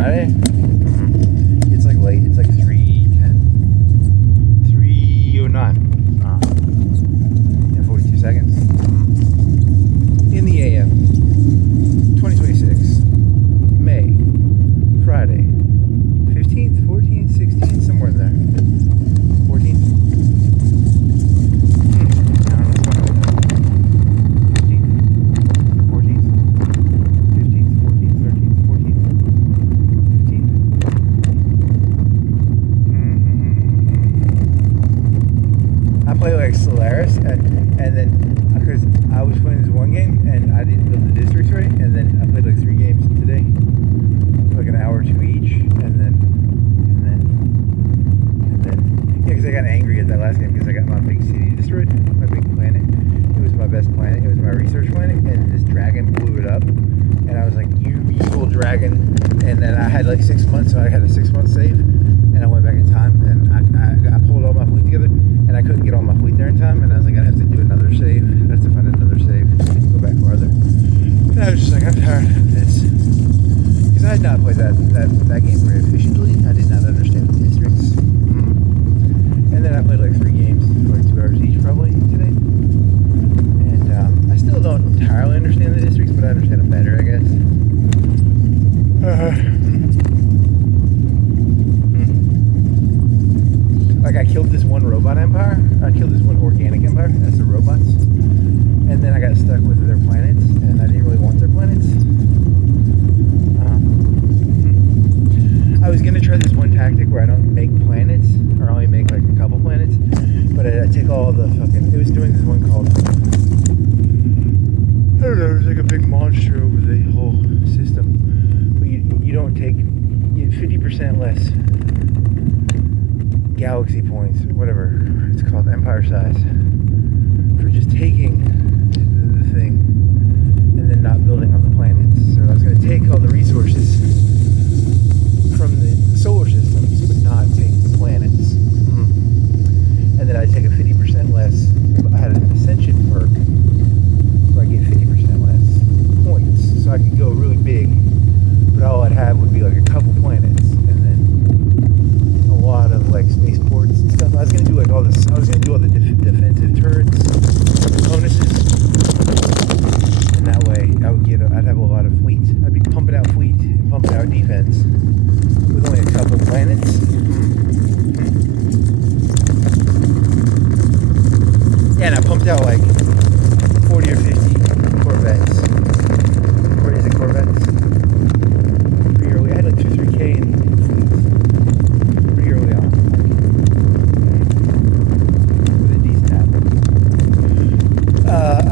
Friday? Mm-hmm. It's like late. It's like 3:10. 3:09. And 42 seconds. In the AM. 2026. May. Friday. 15th, 14th, 16th, somewhere in there. 14th. I don't know what's going on. 15th, 14th, 15th, 14th, 13th, 14th, 15th. I play like Solaris, and then because I was playing this one game and I didn't build the districts right, and then I played like 3 games today, like an hour or 2 each, and then yeah, because I got angry at that last game because I got my big city destroyed, my big planet. It was my best planet. It was my research planet, and this dragon blew it up. And I was like, "You evil dragon!" And then I had like 6 months, so I had a 6-month save, and I went back in time, and I pulled all my fleet together, and I couldn't get all my fleet there in time, and I was like, I have to do another save. I have to find another save, go back farther. And I was just like, I'm tired of this. Because I had not played that game very efficiently. I did not understand the districts. And then I played like 3 games for like 2 hours each probably today. And I still don't entirely understand the districts, but I understand them better, I guess. Like I killed this one robot empire. I killed this one organic empire. That's the robots. And then I got stuck with their planets, and I didn't really want their planets. I was gonna try this one tactic where I don't make planets, or only make like a couple planets, but I take all the fucking. It was doing this one called, I don't know. It was like a big monster over the whole system, but you don't take, you have 50% less galaxy points, or whatever it's called, empire size, for just taking the thing and then not building on the planets. So I was gonna take all the resources from the solar systems, but not take the planets. And then I take a 50% less. I had an ascension perk where I get 50% less points, so I could go really big. But all I'd have would be like a couple planets, and then a lot of like spaceports and stuff. I was gonna do like all this. I was gonna do all the defensive turrets, bonuses, and that way I'd have a lot of fleet. I'd be pumping out fleet and pumping out defense with only a couple planets. Yeah, and I pumped out like 40 or 50 Corvettes. Or is it Corvettes? Pretty early. I had like 2-3K in fleets. Pretty early on. With a decent app.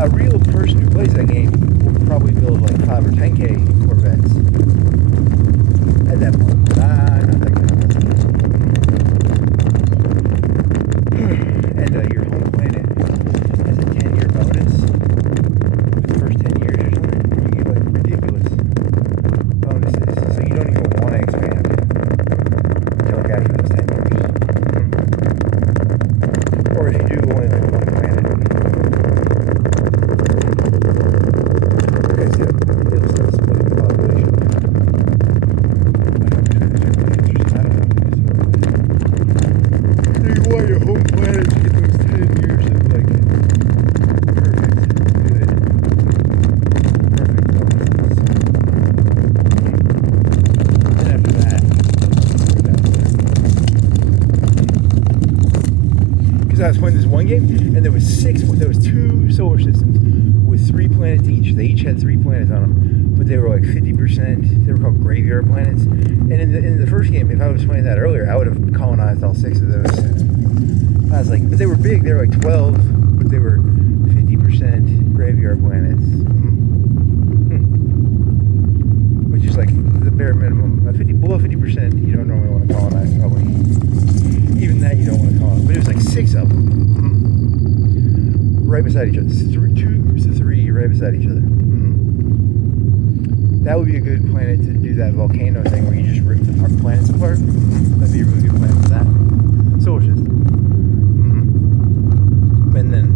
A real person who plays that game will probably build like 5 or 10K Corvettes at that point. Not that good. And your home planet has a 10-year bonus. The first 10 years or something, you get like ridiculous bonuses. So you don't even want to expand until like after those 10 years. Or if you do, only like one planet. Because it'll start splitting the population. You want your home planet to get those 10 years of like perfect bonuses. And after that, because I was playing this one game, and there was 2 solar systems with 3 planets each. They each had 3 planets on them, but they were like 50%. They were called graveyard planets. And in the first game, if I was playing that earlier, I would have colonized all 6 of those. I was like, but they were big. They were like 12, but they were 50% graveyard planets, which is like the bare minimum. Below 50%, you don't normally want to colonize. Probably even that you don't want to colonize. But it was like 6 of them, right beside each other. 2 groups of 3 right beside each other. That would be a good planet to do that volcano thing where you just rip the planets apart. That'd be a really good planet for that. Solar system. And then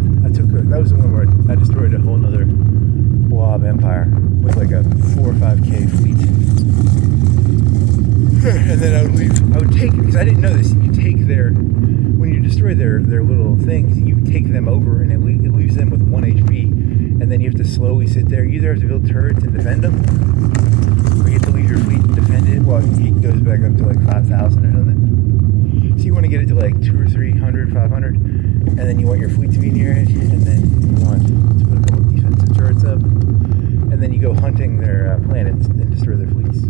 that was the one where I destroyed a whole nother blob empire with like a 4 or 5K fleet. And then I would leave. I would take, because I didn't know this. You take when you destroy their little things, you take them over, and it leaves them with 1 HP. And then you have to slowly sit there. You either have to build turrets and defend them, or you have to leave your fleet and defend it. Well, it goes back up to like 5,000 or something. So you want to get it to like 200 or 300, 500, and then you want your fleet to be near it, and then you want to put a couple of defensive turrets up, and then you go hunting their planets and destroy their fleets.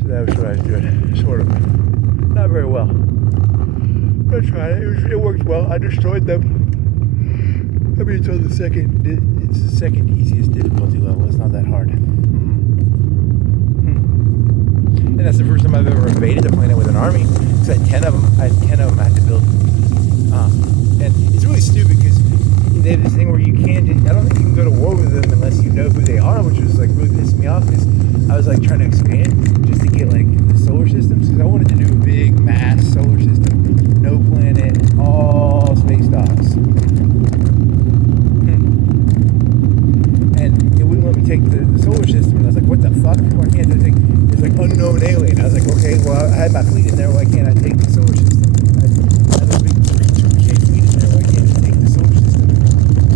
So that was what I was doing, sort of. Not very well. I tried it. It worked well. I destroyed them. I mean, it's the second easiest difficulty level. It's not that hard. And that's the first time I've ever invaded a planet with an army. Because I had 10 of them. I had to build. And it's really stupid because they have this thing where you can't. I don't think you can go to war with them unless you know who they are, which was like really pissing me off because I was like trying to expand just to get like the solar systems because I wanted to do a big mass solar system, no planet, all space docks. And it wouldn't let me take the solar system, and I was like, what the fuck? Why can't I take? It's like unknown alien. I was like, okay, well I had my fleet in there. Why can't I take the solar system? I had a big 2K fleet in there. Why can't I take the solar system?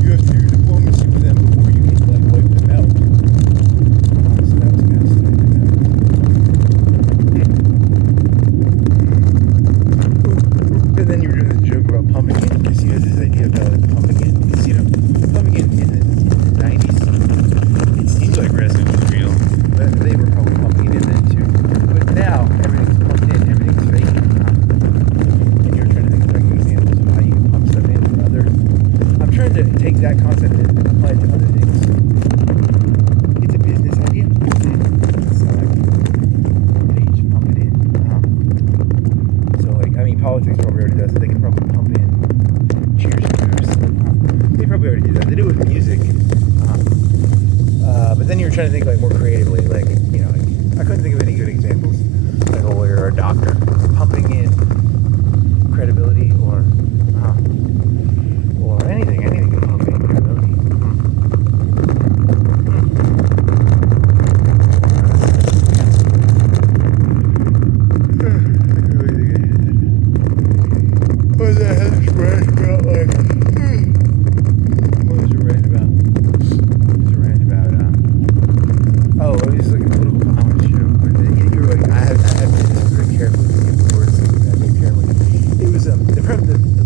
You have to do diplomacy with them before you can like wipe them out. So that was kind of stupid. And then you were doing this joke about pumping in because you had this idea about like, pumping in because pumping in the 90s, it seems like resin was real, but they were probably pumping it in then too. But now everything's pumped in, everything's fake. And you're trying to think of like examples of how you can pump stuff in for other. I'm trying to take that concept and apply it to other things. It's a business idea. That's not like you just pump it in. So like, I mean, politics probably already does it. They can probably pump in cheers and booze. They probably already do that. They do it with music. But then you're trying to think like more creatively, like, you know, like, I couldn't think of any good examples, like a lawyer or a doctor pumping in credibility or anything can pump in credibility. What was that head spread about like? What was your rant about? Oh, it was like a political comedy show. But you were like, I have to listen very carefully to get the words very carefully. It was the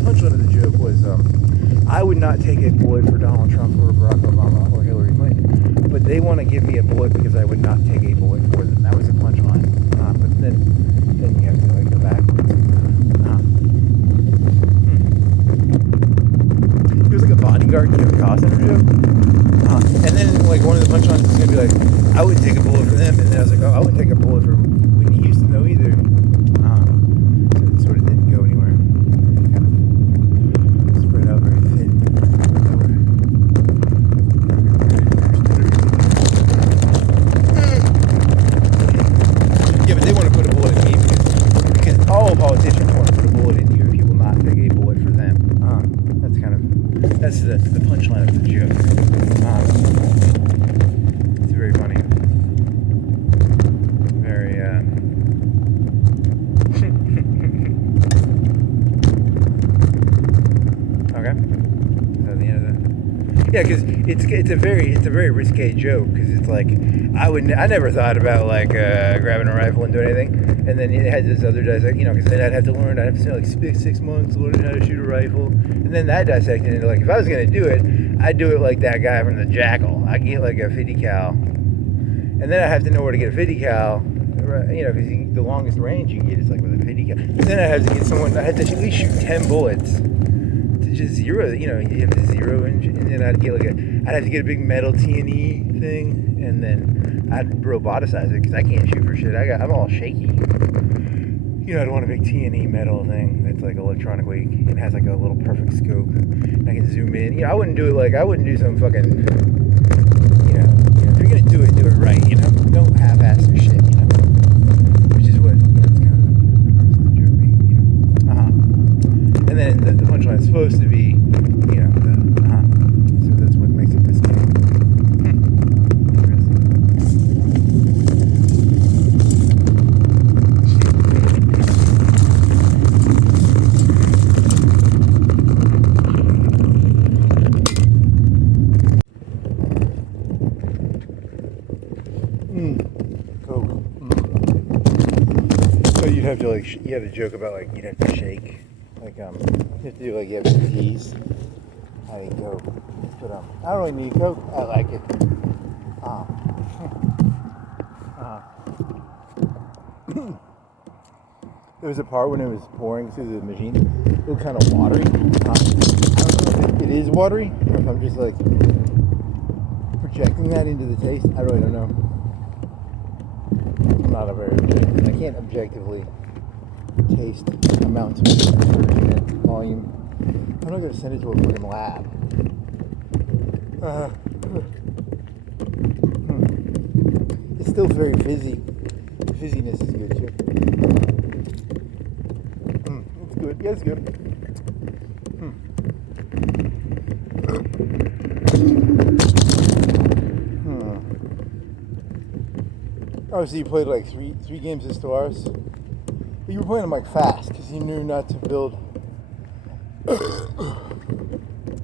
punchline of the joke was I would not take a bullet for Donald Trump or Barack Obama or Hillary Clinton, but they want to give me a bullet because I would not take a bullet for them. That was the punchline. But then you have to like go backwards. It was like a bodyguard Kevin Costner joke. And then like one of the punchlines was gonna be like, I wouldn't take a bullet for them, and then I was like, oh, I wouldn't take a bullet for Whitney Houston though either. So it sort of didn't go anywhere. It kind of spread out very thin. Yeah, but they want to put a bullet in me because all politicians want to put a bullet in you if you will not take a bullet for them. That's the punchline of the joke. It's very funny. Very, okay. Is that the end of that? Yeah, because it's a very risque joke because it's like I never thought about like grabbing a rifle and doing anything. And then it had this other dissect, you know, because then I'd have to spend like 6 months learning how to shoot a rifle. And then that dissected into like, if I was going to do it, I'd do it like that guy from the Jackal. I'd get like a 50 cal. And then I have to know where to get a 50 cal, you know, because the longest range you can get is like with a 50 cal. And then I had to get someone, I had to at least shoot 10 bullets to just zero, you know, you have to zero engine. And then I'd have to get a big metal T&E thing. And then I'd roboticize it because I can't shoot for shit. I'm all shaky. You know, I'd want a big T&E metal thing that's like electronically, it has like a little perfect scope. I can zoom in. You know, I wouldn't do some fucking, you know, if you're gonna do it right, you know. Don't half-ass your shit, you know. Which is what, you know, it's kind of the joke being, you know. And then the punchline is supposed to be, you know, so that's what makes it risky. have to like, you have to joke about like, you'd have to shake. Like, you have to do like, you have to tease. I need Coke. But, I don't really need Coke. I like it. There was a part when it was pouring through the machine. It was kind of watery. I don't know if it is watery, or if I'm just like projecting that into the taste. I really don't know. I'm not a very objective. I can't objectively taste amounts of detergent volume. I'm not going to send it to a fucking lab. It's still very fizzy. The fizziness is good too. It's good. Yeah, it's good. Oh, so you played like three games of Stars? But you were playing them like fast because you knew not to build.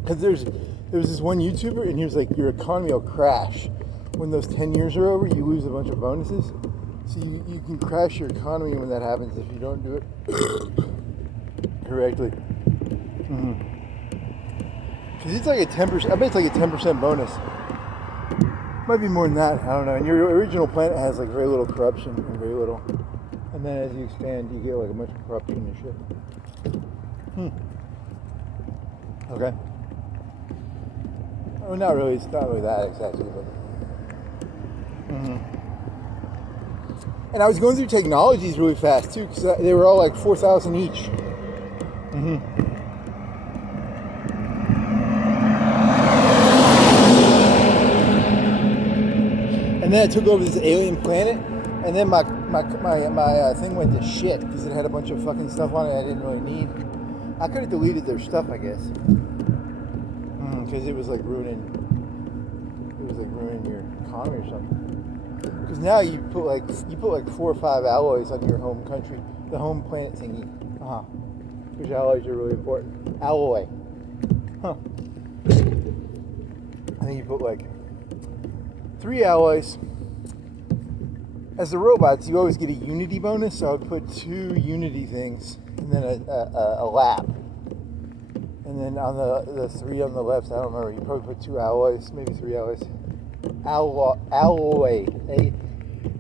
Because there was this one YouTuber and he was like, your economy will crash. When those 10 years are over, you lose a bunch of bonuses. So you can crash your economy when that happens if you don't do it correctly. Because it's like a 10%, I bet it's like a 10% bonus. Might be more than that, I don't know. And your original planet has like very little corruption and very little. And then as you expand, you get like a bunch of corruption and shit. Okay. Oh, not really. It's not really that exactly, but. And I was going through technologies really fast too, because they were all like 4,000 each. And then I took over this alien planet, and then my thing went to shit because it had a bunch of fucking stuff on it I didn't really need. I could have deleted their stuff, I guess, because it was like ruining your economy or something. Because now you put like 4 or 5 alloys on your home country, the home planet thingy. Which alloys are really important. Alloy. I think you put like 3 alloys. As the robots, you always get a unity bonus, so I would put 2 unity things and then a lap. And then on the 3 on the left, I don't remember, you probably put 2 alloys, maybe 3 alloys. Alloy.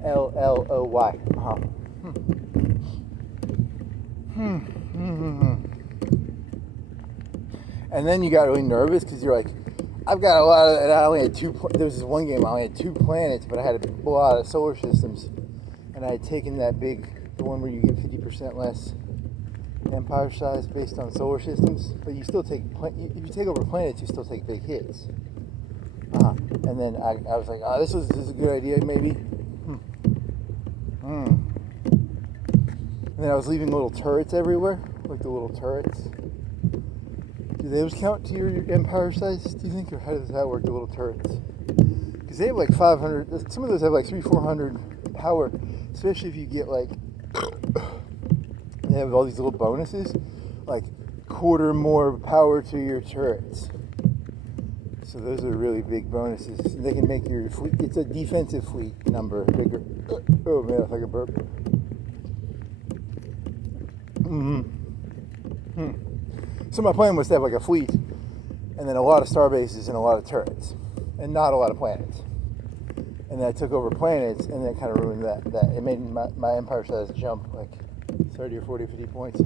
A-L-L-O-Y. And then you got really nervous because you're like, I've got a lot of, and I only had 2, there was this one game, I only had 2 planets, but I had a lot of solar systems. And I had taken the one where you get 50% less empire size based on solar systems. But you still take, if you take over planets, you still take big hits. And then I was like, this is a good idea, maybe. And then I was leaving little turrets everywhere, like the little turrets. Do those count to your empire size, do you think? Or how does that work, the little turrets? Because they have like 500, some of those have like 300-400 power, especially if you get like, they have all these little bonuses, like quarter more power to your turrets. So those are really big bonuses. They can make your fleet, it's a defensive fleet number bigger. Oh man, that's like a burp. So my plan was to have like a fleet, and then a lot of star bases and a lot of turrets, and not a lot of planets. And then I took over planets, and that kind of ruined that. It made my empire size jump like 30 or 40 or 50 points.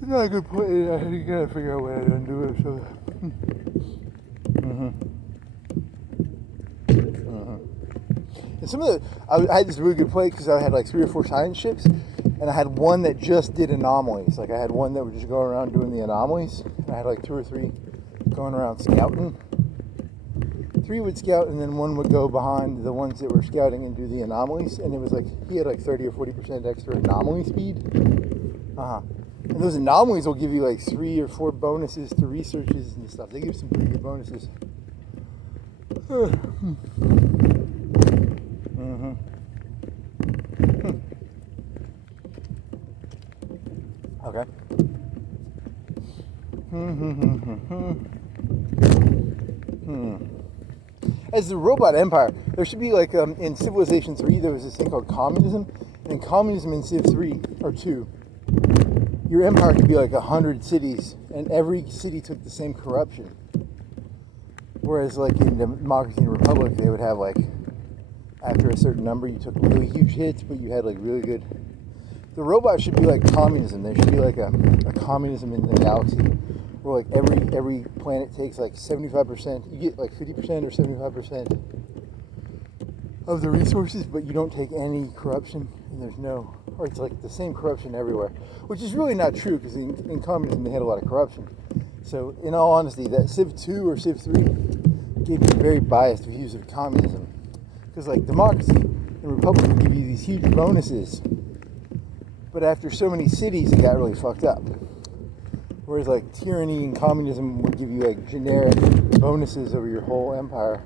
It's not a good point. I gotta figure out what I'm gonna do. So. And some of I had this really good play because I had like 3 or 4 science ships, and I had one that just did anomalies. Like I had one that would just go around doing the anomalies, and I had like 2 or 3 going around scouting. 3 would scout, and then 1 would go behind the ones that were scouting and do the anomalies. And it was like he had like 30 or 40% extra anomaly speed. And those anomalies will give you like 3 or 4 bonuses to researches and stuff. They give some pretty good bonuses. Okay. As the robot empire, there should be like in Civilization 3, there was this thing called communism, and in communism in Civ 3 or 2, your empire could be like 100 cities, and every city took the same corruption. Whereas like in democracy and republic, they would have like, after a certain number, you took really huge hits, but you had like really good. The robot should be like communism. There should be like a communism in the galaxy, where like every planet takes like 75%. You get like 50% or 75% of the resources, but you don't take any corruption, and there's no, or it's like the same corruption everywhere, which is really not true, because in communism they had a lot of corruption. So in all honesty, that Civ 2 or Civ 3 gave you very biased views of communism, because like democracy and republic would give you these huge bonuses, but after so many cities it got really fucked up. Whereas like tyranny and communism would give you like generic bonuses over your whole empire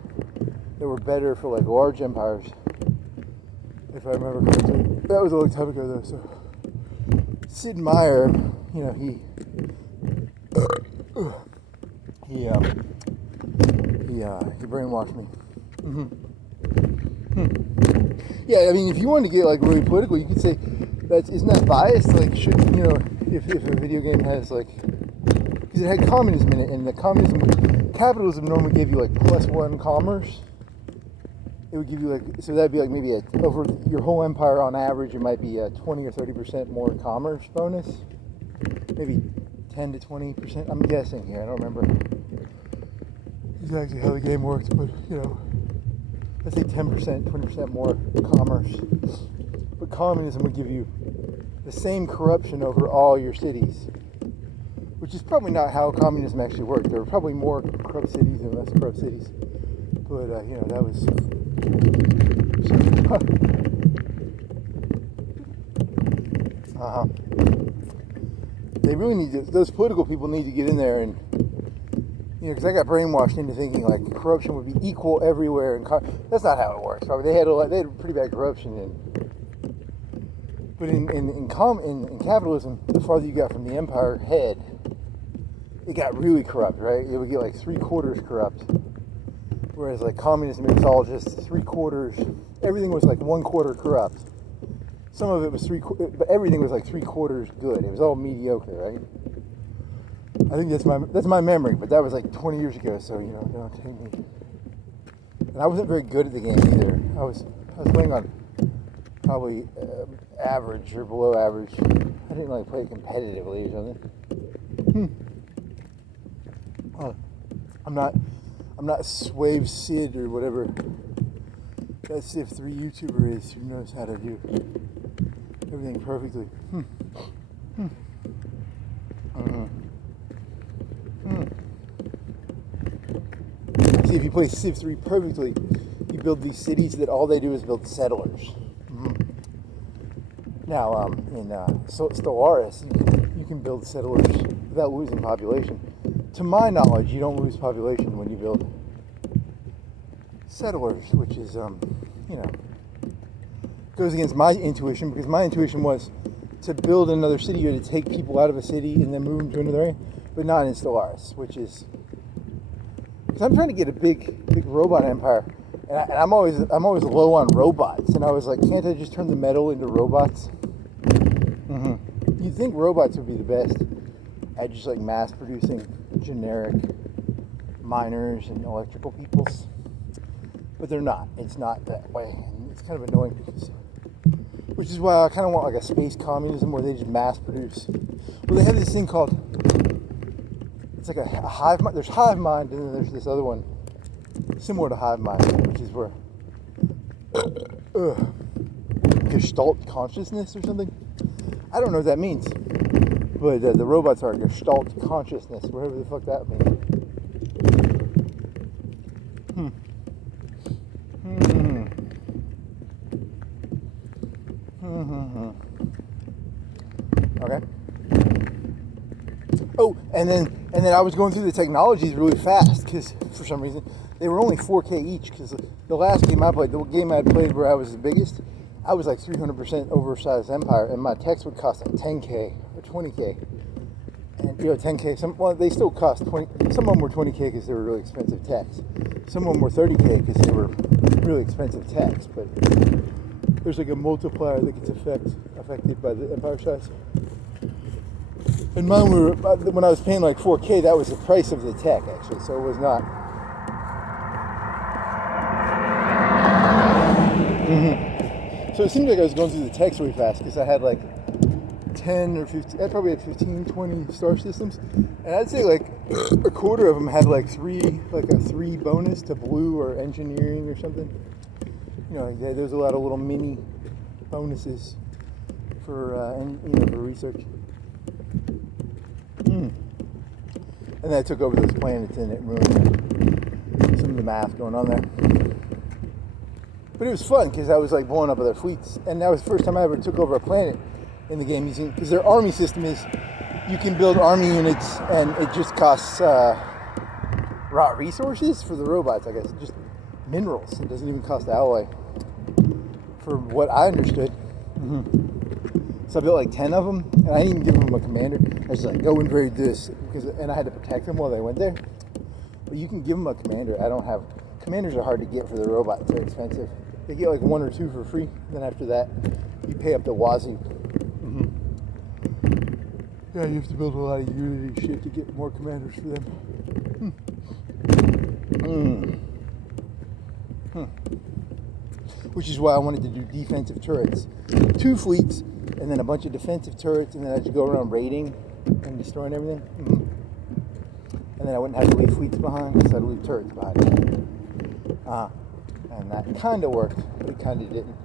that were better for like large empires, if I remember correctly. That was a long time ago though. So Sid Meier, you know, he brainwashed me. Yeah, I mean, if you wanted to get like really political, you could say isn't that biased? Like, should, you know, if a video game has like, because it had communism in it, and the capitalism normally gave you like +1 commerce. It would give you like, so that'd be like maybe over your whole empire on average, it might be a 20 or 30% more commerce bonus, maybe 10 to 20%. I'm guessing here. I don't remember exactly how the game works, but you know, let's say 10%, 20% more commerce. But communism would give you the same corruption over all your cities, which is probably not how communism actually worked. There were probably more corrupt cities and less corrupt cities. But, you know, that was... They really need to... Those political people need to get in there and... You know, because I got brainwashed into thinking, like, corruption would be equal everywhere. And that's not how it works. Probably they had pretty bad corruption. But in capitalism, the farther you got from the empire head, it got really corrupt, right? It would get like 3/4 corrupt. Whereas like communism, it was all just 3/4. Everything was like 1/4 corrupt. Some of it was but everything was like 3/4 good. It was all mediocre, right? I think that's my memory, but that was like 20 years ago. So you know, don't take me. And I wasn't very good at the game either. I was playing on probably average or below average. I didn't like play it competitively or something. I'm not Swave Sid or whatever that Civ 3 YouTuber is who knows how to do everything perfectly. See, if you play Civ 3 perfectly, you build these cities that all they do is build settlers. Now, in Stellaris, you can build settlers without losing population. To my knowledge, you don't lose population when you build settlers, which is, you know, goes against my intuition, because my intuition was to build another city, you had to take people out of a city and then move them to another area, but not in Stellaris, which is, because I'm trying to get a big robot empire, and I'm always low on robots, and I was like, can't I just turn the metal into robots? You'd think robots would be the best at just like mass producing generic miners and electrical peoples, but they're not. It's not that way, and it's kind of annoying, which is why I kind of want like a space communism where they just mass produce. Well, they have this thing called, it's like a hive mind. There's hive mind, and then there's this other one similar to hive mind, which is where gestalt consciousness or something. I don't know what that means, but the robots are gestalt consciousness, whatever the fuck that means. Okay. Oh, and then I was going through the technologies really fast, because for some reason they were only 4K each. Because the last game I played, the game I played where I was the biggest, I was like 300% oversized empire, and my techs would cost like 10K or 20K. And you know, 10K. They still cost 20. Some of them were 20K because they were really expensive techs. Some of them were 30K because they were really expensive techs. But there's like a multiplier that gets affected by the empire size. And mine when I was paying like 4K, that was the price of the tech actually, so it was not. So it seemed like I was going through the text really fast because I had like 10 or 15, I probably had 15, 20 star systems. And I'd say like a quarter of them had like a 3 bonus to blue or engineering or something. You know, like there's a lot of little mini bonuses for, for research. And then I took over those planets and it ruined some of the math going on there. But it was fun because I was like blowing up other fleets, and that was the first time I ever took over a planet in the game using, because their army system is you can build army units and it just costs raw resources for the robots, I guess, just minerals. It doesn't even cost alloy for what I understood. So I built like 10 of them, and I didn't even give them a commander. I was just like, go invade this, and I had to protect them while they went there. But you can give them a commander. I don't have, commanders are hard to get for the robots, they're expensive. They get like 1 or 2 for free, then after that, you pay up the wazoo. Yeah, you have to build a lot of Unity shit to get more commanders for them. Which is why I wanted to do defensive turrets. 2 fleets, and then a bunch of defensive turrets, and then I just go around raiding and destroying everything. And then I wouldn't have to leave fleets behind, because I'd leave turrets behind. And that kind of worked, but it kind of didn't.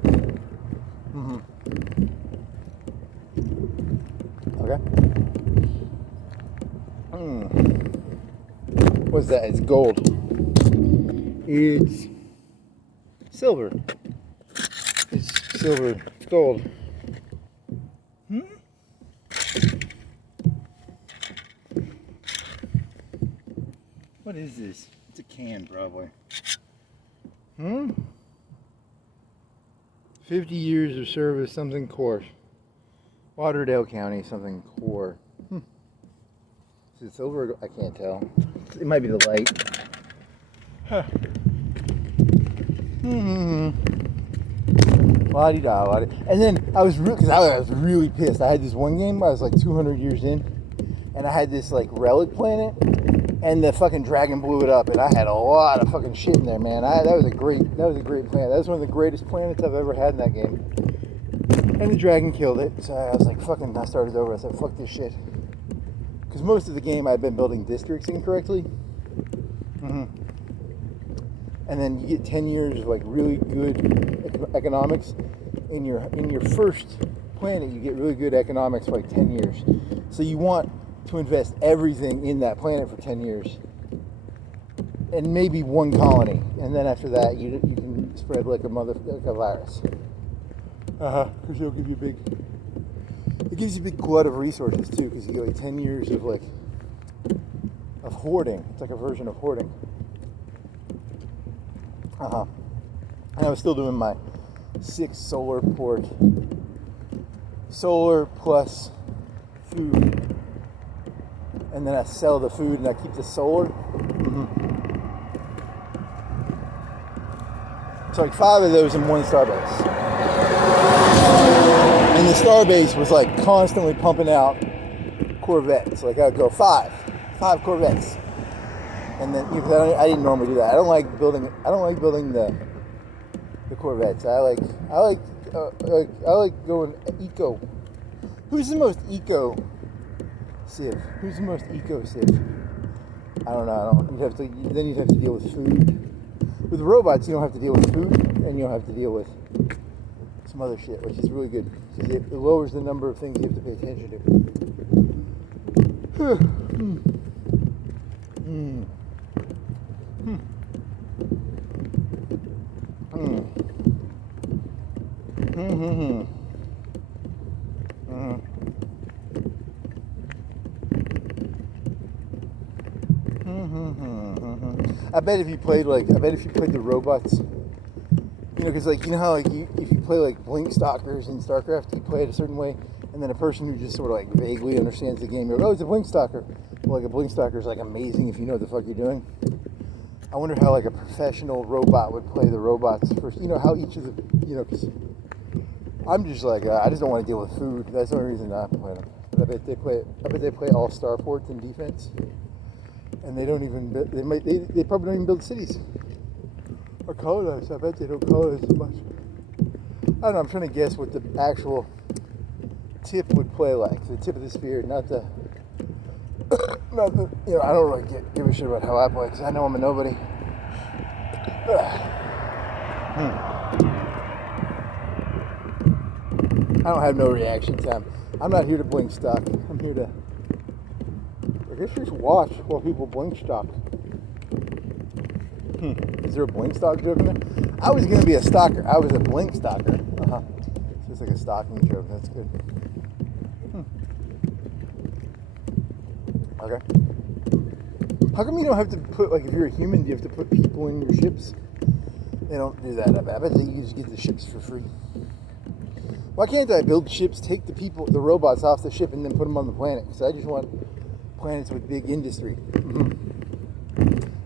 Okay. What's that? It's gold. It's silver. It's silver. It's gold. What is this? It's a can, probably. 50 years of service, something core. Lauderdale County, something core. Is it silver? I can't tell. It might be the light. La-di-da, la-di. And then I was really pissed. I had this one game, I was like 200 years in, and I had this like relic planet, and the fucking dragon blew it up, and I had a lot of fucking shit in there, man. That was a great planet. That was one of the greatest planets I've ever had in that game. And the dragon killed it, so I was like, fucking, I started over. I said, fuck this shit. Because most of the game I've been building districts incorrectly. And then you get 10 years of like really good economics. In your first planet, you get really good economics for like 10 years. So you want to invest everything in that planet for 10 years. And maybe 1 colony. And then after that, you can spread like a virus. Because it'll give you it gives you a big glut of resources too, because you get like 10 years of hoarding. It's like a version of hoarding. And I was still doing my 6 solar port. Solar plus food. And then I sell the food and I keep the solar. So like 5 of those in 1 starbase. And the starbase was like constantly pumping out Corvettes. Like I'd go 5 Corvettes. And then I didn't normally do that. I don't like building the Corvettes. I like going eco. Who's the most eco civ? Who's the most eco civ? I don't know. Then you'd have to deal with food. With robots, you don't have to deal with food, and you don't have to deal with some other shit, which is really good because it lowers the number of things you have to pay attention I bet if you played the robots, because how if you play like blink stalkers in StarCraft, you play it a certain way, and then a person who just sort of like vaguely understands the game, you're like, oh, it's a blink stalker. Well, like a blink stalker is like amazing if you know what the fuck you're doing. I wonder how like a professional robot would play the robots first. How each of the, because I'm just like, I just don't want to deal with food. That's the only reason I play them. But I bet they play all starports in defense, and they don't even. They probably don't even build cities or colonize. I bet they don't colonize as much. I don't know. I'm trying to guess what the actual tip would play like. The tip of the spear, not the. You know, I don't really give a shit about how I play because I know I'm a nobody. I don't have no reaction time. I'm not here to blink stock. I'm here to, I guess, just watch while people blink stock. Is there a blink stock joke in there? I was gonna be a stalker. I was a blink stalker. So it's like a stalking joke. That's good. Okay. How come you don't have to put, like, if you're a human, do you have to put people in your ships? They don't do that. I bet that you just get the ships for free. Why can't I build ships, take the people, the robots off the ship, and then put them on the planet? Because I just want planets with big industry.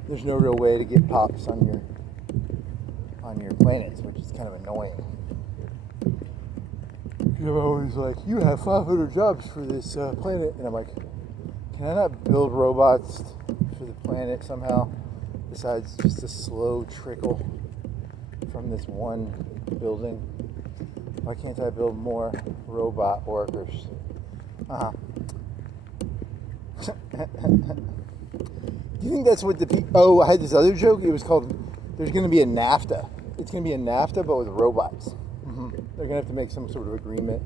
There's no real way to get pops on your planets, which is kind of annoying. You're always like, you have 500 jobs for this planet, and I'm like, can I not build robots for the planet somehow, besides just a slow trickle from this one building? Why can't I build more robot workers? Do you think that's what the people... Oh, I had this other joke. It was called, there's going to be a NAFTA. It's going to be a NAFTA, but with robots. They're going to have to make some sort of agreement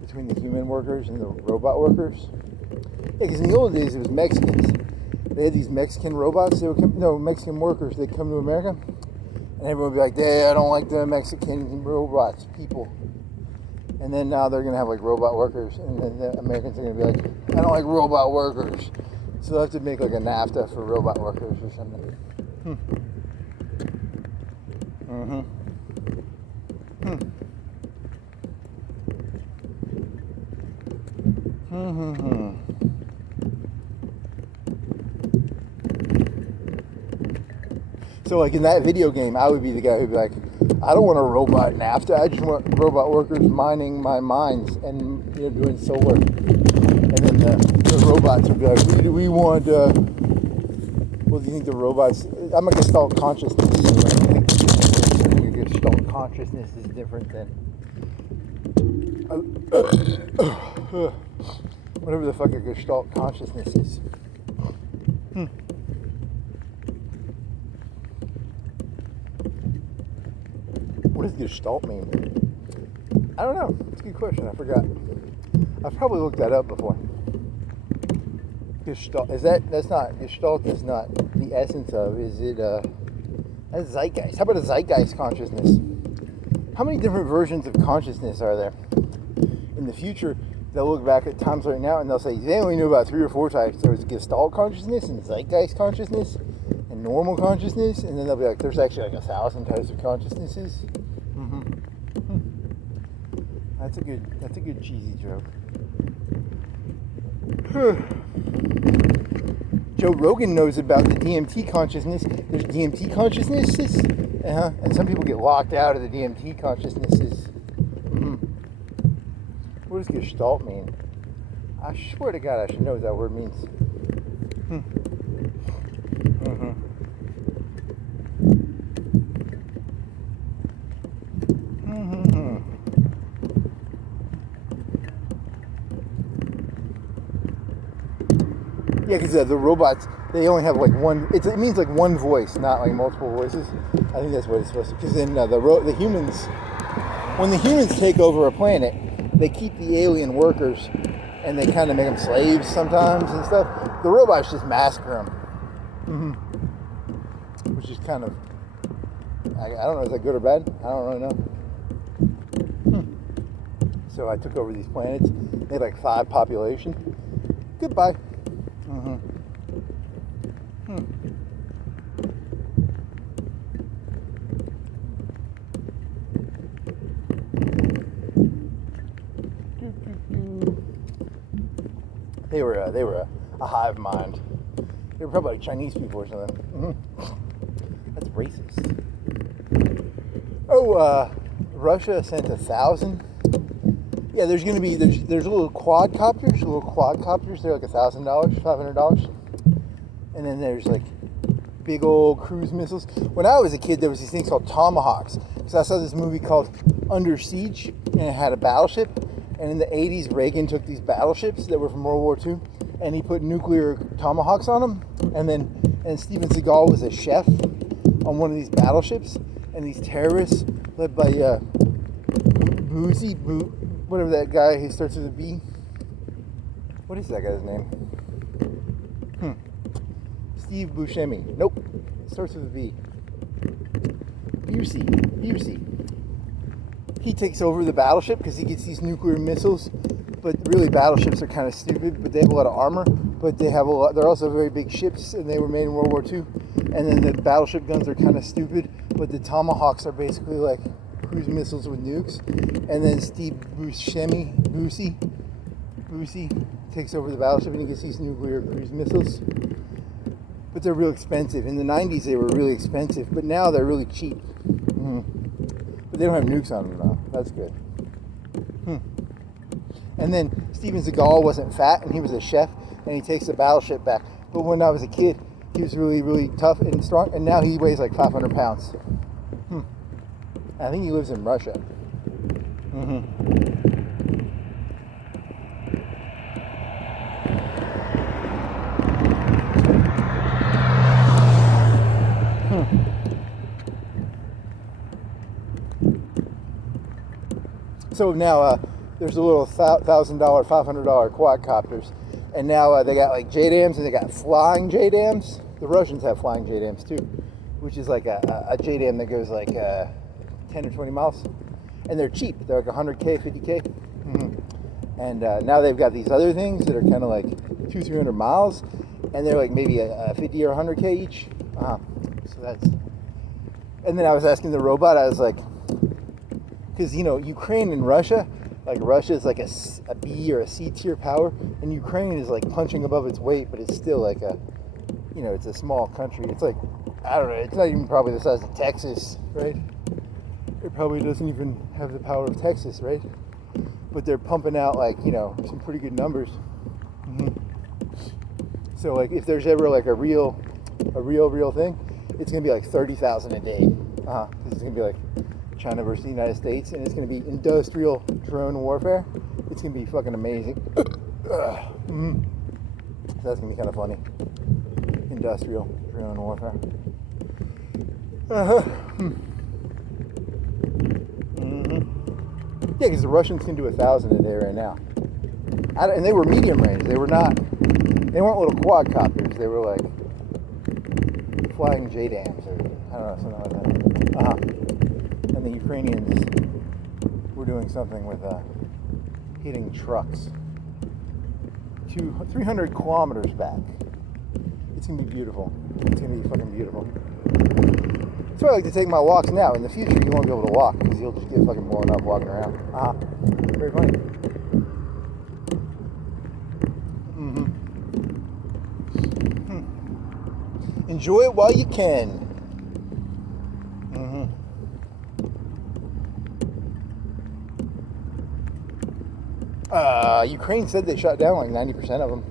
between the human workers and the robot workers. Yeah, because in the old days, it was Mexicans. They had these Mexican robots. They would come, no, Mexican workers. They'd come to America, and everyone would be like, hey, I don't like the Mexican robots, people. And then now they're going to have, like, robot workers, and then the Americans are going to be like, I don't like robot workers. So they'll have to make, like, a NAFTA for robot workers or something. So, like, in that video game, I would be the guy who'd be like, I don't want a robot NAFTA. I just want robot workers mining my mines and, you know, doing solar. And then the robots would be like, we want, well, do you think the robots... I'm a gestalt consciousness. So I don't think a gestalt consciousness is different than... whatever the fuck a gestalt consciousness is. What does gestalt mean? I don't know. It's a good question. I forgot. I've probably looked that up before. Gestalt is that's not gestalt is not the essence of. Is it that's zeitgeist? How about a zeitgeist consciousness? How many different versions of consciousness are there? In the future, they'll look back at times right now and they'll say they only knew about 3 or 4 types. There was gestalt consciousness and zeitgeist consciousness and normal consciousness, and then they'll be like, there's actually like 1,000 types of consciousnesses. That's a good cheesy joke. Joe Rogan knows about the DMT consciousness. There's DMT consciousnesses, and some people get locked out of the DMT consciousnesses. What does gestalt mean? I swear to God, I should know what that word means. Yeah, because the robots, they only have like one, it means like one voice, not like multiple voices. I think that's what it's supposed to, because then the humans, when the humans take over a planet, they keep the alien workers and they kind of make them slaves sometimes and stuff. The robots just massacre them. Which is kind of, I don't know, is that good or bad? I don't really know. So I took over these planets. They had like 5 population. Goodbye. They were a hive mind. They were probably like Chinese people or something. That's racist. Oh, Russia sent 1,000 Yeah, there's little quadcopters. They're like $1,000, $500, and then there's like big old cruise missiles. When I was a kid, there was these things called tomahawks. Because I saw this movie called Under Siege, and it had a battleship. And in the 80s, Reagan took these battleships that were from World War II, and he put nuclear tomahawks on them. And Steven Seagal was a chef on one of these battleships, and these terrorists led by whatever that guy who starts with a B. What is that guy's name? Steve Buscemi. Nope. It starts with a V. Busey. He takes over the battleship because he gets these nuclear missiles. But really, battleships are kind of stupid. But they have a lot of armor. But they have a lot. They're also very big ships, and they were made in World War II. And then the battleship guns are kind of stupid. But the tomahawks are basically like cruise missiles with nukes. And then Steve Buscemi takes over the battleship, and he gets these nuclear cruise missiles. But they're real expensive. In the 90s, they were really expensive, but now they're really cheap. But they don't have nukes on them now. That's good. And then Steven Seagal wasn't fat, and he was a chef, and he takes the battleship back. But when I was a kid, he was really, really tough and strong, and now he weighs like 500 pounds. I think he lives in Russia. So now there's a little $1,000, $500 quadcopters, and now they got like JDAMs, and they got flying JDAMs. The Russians have flying JDAMs too, which is like a JDAM that goes like 10 or 20 miles, and they're cheap. They're like 100K, 50K. And now they've got these other things that are kind of like 200-300 miles, and they're like maybe a 50 or 100K each. So that's. And then I was asking the robot, I was like, because Ukraine and Russia, like Russia is like a B or a C tier power, and Ukraine is like punching above its weight, but it's still like it's a small country. It's like, I don't know, it's not even probably the size of Texas, right? It probably doesn't even have the power of Texas, right? But they're pumping out like, some pretty good numbers. So like if there's ever like a real thing, it's gonna be like 30,000 a day. Because it's gonna be like China versus the United States, and it's gonna be industrial drone warfare. It's gonna be fucking amazing. So that's gonna be kind of funny. Industrial drone warfare. Yeah, because the Russians can do 1,000 a day right now. And they were medium range. They weren't little quadcopters. They were like flying JDAMs or I don't know, something like that. And the Ukrainians were doing something with hitting trucks 300 kilometers back. It's gonna be beautiful. It's gonna be fucking beautiful. That's why I like to take my walks now. In the future, you won't be able to walk because you'll just get fucking blown up walking around. Very funny. Enjoy it while you can. Ukraine said they shot down like 90% of them.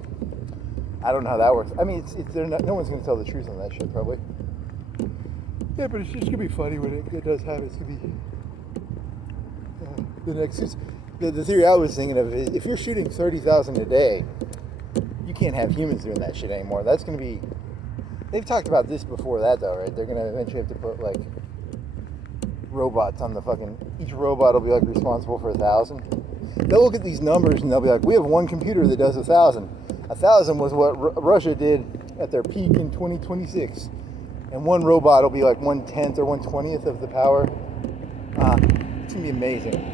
I don't know how that works. I mean, no one's going to tell the truth on that shit, probably. Yeah, but it's just going to be funny when it does happen. It's going to be the next. The theory I was thinking of is if you're shooting 30,000 a day, you can't have humans doing that shit anymore. That's going to be. They've talked about this before that, though, right? They're going to eventually have to put like robots on the fucking. Each robot will be like responsible for 1,000. They'll look at these numbers and they'll be like, we have one computer that does 1,000. 1,000 was what Russia did at their peak in 2026. And one robot will be like 1/10 or 1/20th of the power. It's going to be amazing.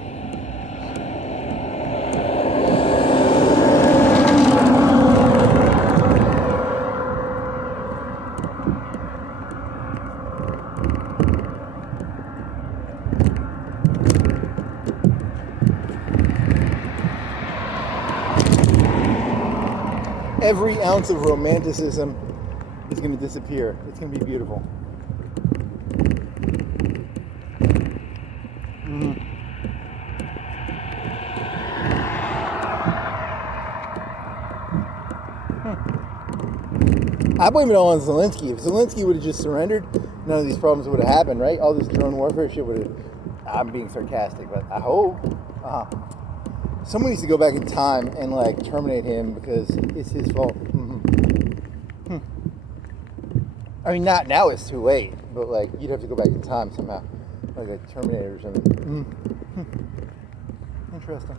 Every ounce of romanticism is going to disappear. It's going to be beautiful. I blame it all on Zelensky. If Zelensky would have just surrendered, none of these problems would have happened, right? All this drone warfare shit would have... I'm being sarcastic, but I hope. Someone needs to go back in time and, like, terminate him because it's his fault. I mean, not now, it's too late, but, like, you'd have to go back in time somehow. Like a Terminator or something. Interesting.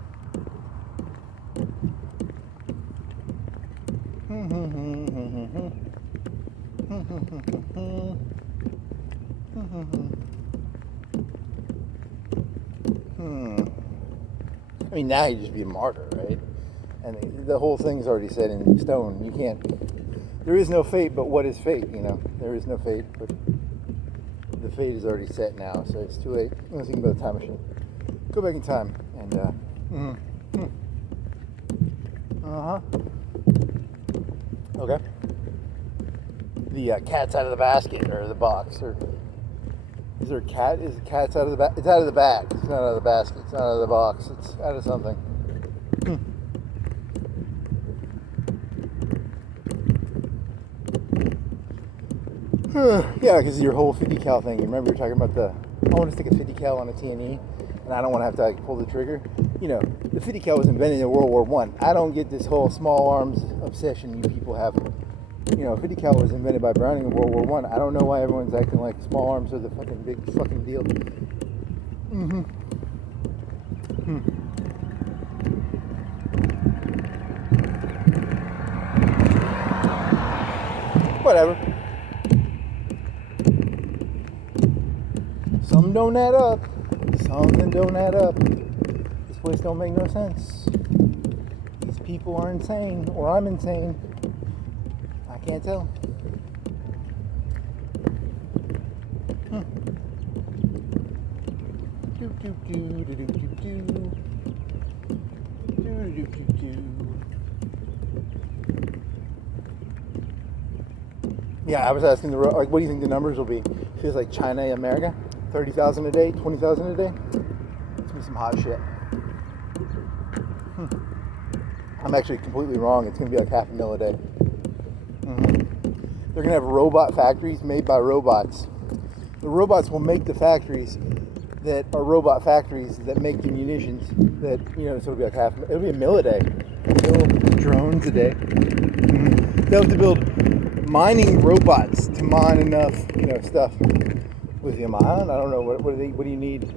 I mean, now he'd just be a martyr, right? And the whole thing's already set in stone. You can't... There is no fate, but what is fate, you know? There is no fate, but the fate is already set now, so it's too late. Unless you can build a time machine. Go back in time and, Okay. The cat's out of the basket, or the box, or... Is there a cat? Is the cat's out of the bag? It's out of the bag. It's not out of the basket. It's not out of the box. It's out of something. Yeah, because your whole 50 cal thing. You remember you were talking about I want to stick a 50 cal on a T&E, and I don't want to have to like pull the trigger. You know, the 50 cal was invented in World War I. I don't get this whole small arms obsession you people have. You know, 50 cal was invented by Browning in World War I. I don't know why everyone's acting like small arms are the fucking big fucking deal. Whatever. Some don't add up. Something don't add up. This place don't make no sense. These people are insane, or I'm insane. I can't tell. Yeah, I was asking like, what do you think the numbers will be? Feels like China, America, 30,000 a day, 20,000 a day. It's gonna be some hot shit. I'm actually completely wrong. It's gonna be like 500,000 a day. They're gonna have robot factories made by robots. The robots will make the factories that are robot factories that make the munitions that, you know, so it'll be like it'll be a mill a day. Drones a day. They'll have to build mining robots to mine enough, you know, stuff. Lithium ion? I don't know, what do you need?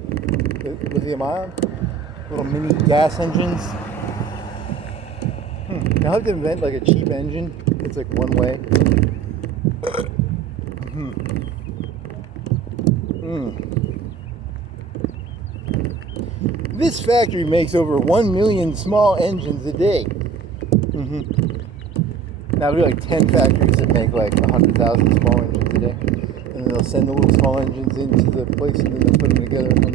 Lithium ion? Little mini gas engines? They'll have to invent like a cheap engine. It's like one way. This factory makes over 1 million small engines a day. Now, there'll be like 10 factories that make like 100,000 small engines a day. And then they'll send the little small engines into the place and then they'll put them together. And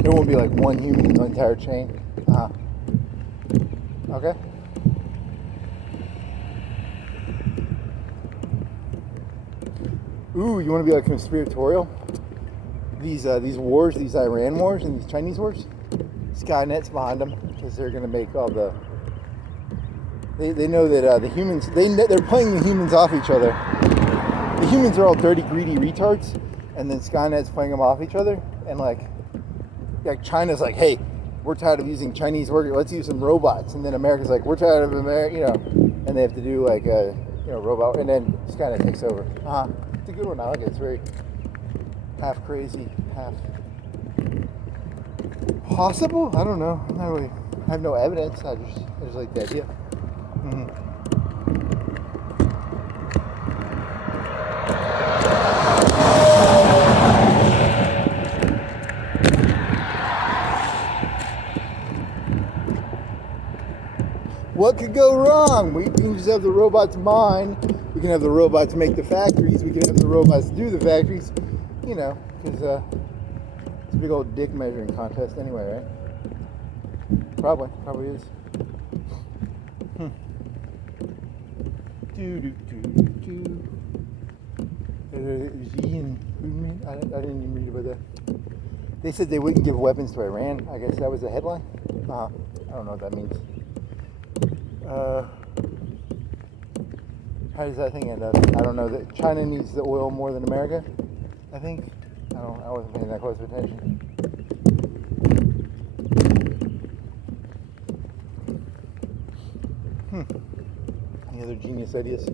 there won't be like one human in the entire chain. Okay. Ooh, you want to be like conspiratorial? These wars, these Iran wars and these Chinese wars, Skynet's behind them because they're going to make all the. They know that the humans they're playing the humans off each other. The humans are all dirty, greedy retards, and then Skynet's playing them off each other. And like China's like, hey, we're tired of using Chinese workers. Let's use some robots. And then America's like, we're tired of America, you know, and they have to do like a robot, and then Skynet takes over. It's a good one. I like it. It's very half crazy, half possible. I don't know. I'm not really. I have no evidence. I just like the idea. What could go wrong? We can just have the robots mine. We can have the robots make the factories. We can have the robots do the factories. You know, because it's a big old dick measuring contest anyway, right? Probably is. I didn't even read about that. They said they wouldn't give weapons to Iran. I guess that was the headline. I don't know what that means. How does that thing end up? I don't know. That China needs the oil more than America, I think. I wasn't paying that close of attention. Any other genius ideas?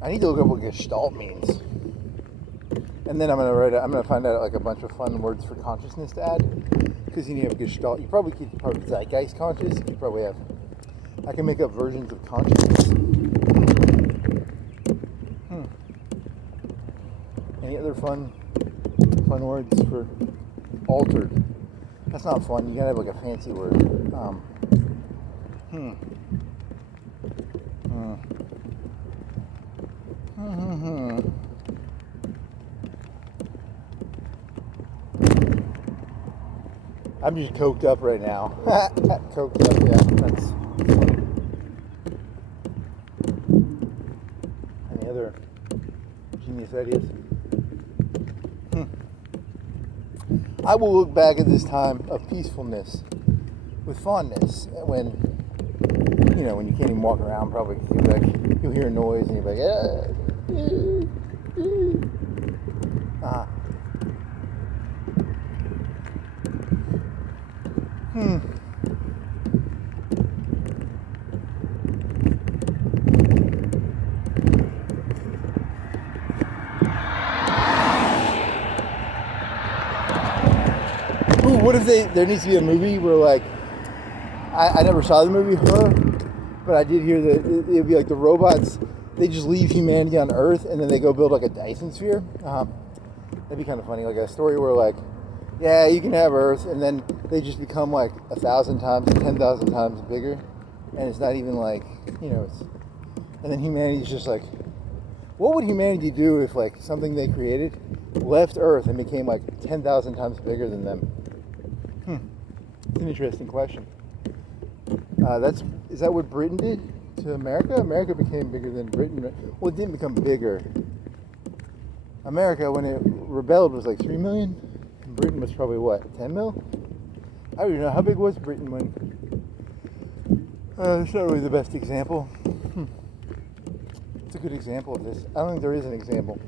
I need to look up what gestalt means. And then I'm gonna find out like a bunch of fun words for consciousness to add. Because you have gestalt, you probably keep zeitgeist conscious. You probably have. I can make up versions of consciousness. Any other fun words for altered? That's not fun. You gotta have like a fancy word. I'm just coked up right now. Coked up, yeah. That's funny. Any other genius ideas? I will look back at this time of peacefulness with fondness when you can't even walk around probably because you'll hear a noise and you'll be like, Ooh, what if there needs to be a movie where like, I never saw the movie Her, but I did hear that it would be like the robots, they just leave humanity on Earth and then they go build like a Dyson sphere. That'd be kind of funny, like a story where like, yeah, you can have Earth, and then they just become like 1,000 times, 10,000 times bigger, and it's not even like, and then humanity's just like, what would humanity do if like something they created left Earth and became like 10,000 times bigger than them? It's an interesting question. Is that what Britain did to America? America became bigger than Britain. Well, it didn't become bigger. America, when it rebelled, was like 3 million. And Britain was probably what, 10 mil? I don't even know. How big was Britain when? It's not really the best example. It's a good example of this. I don't think there is an example.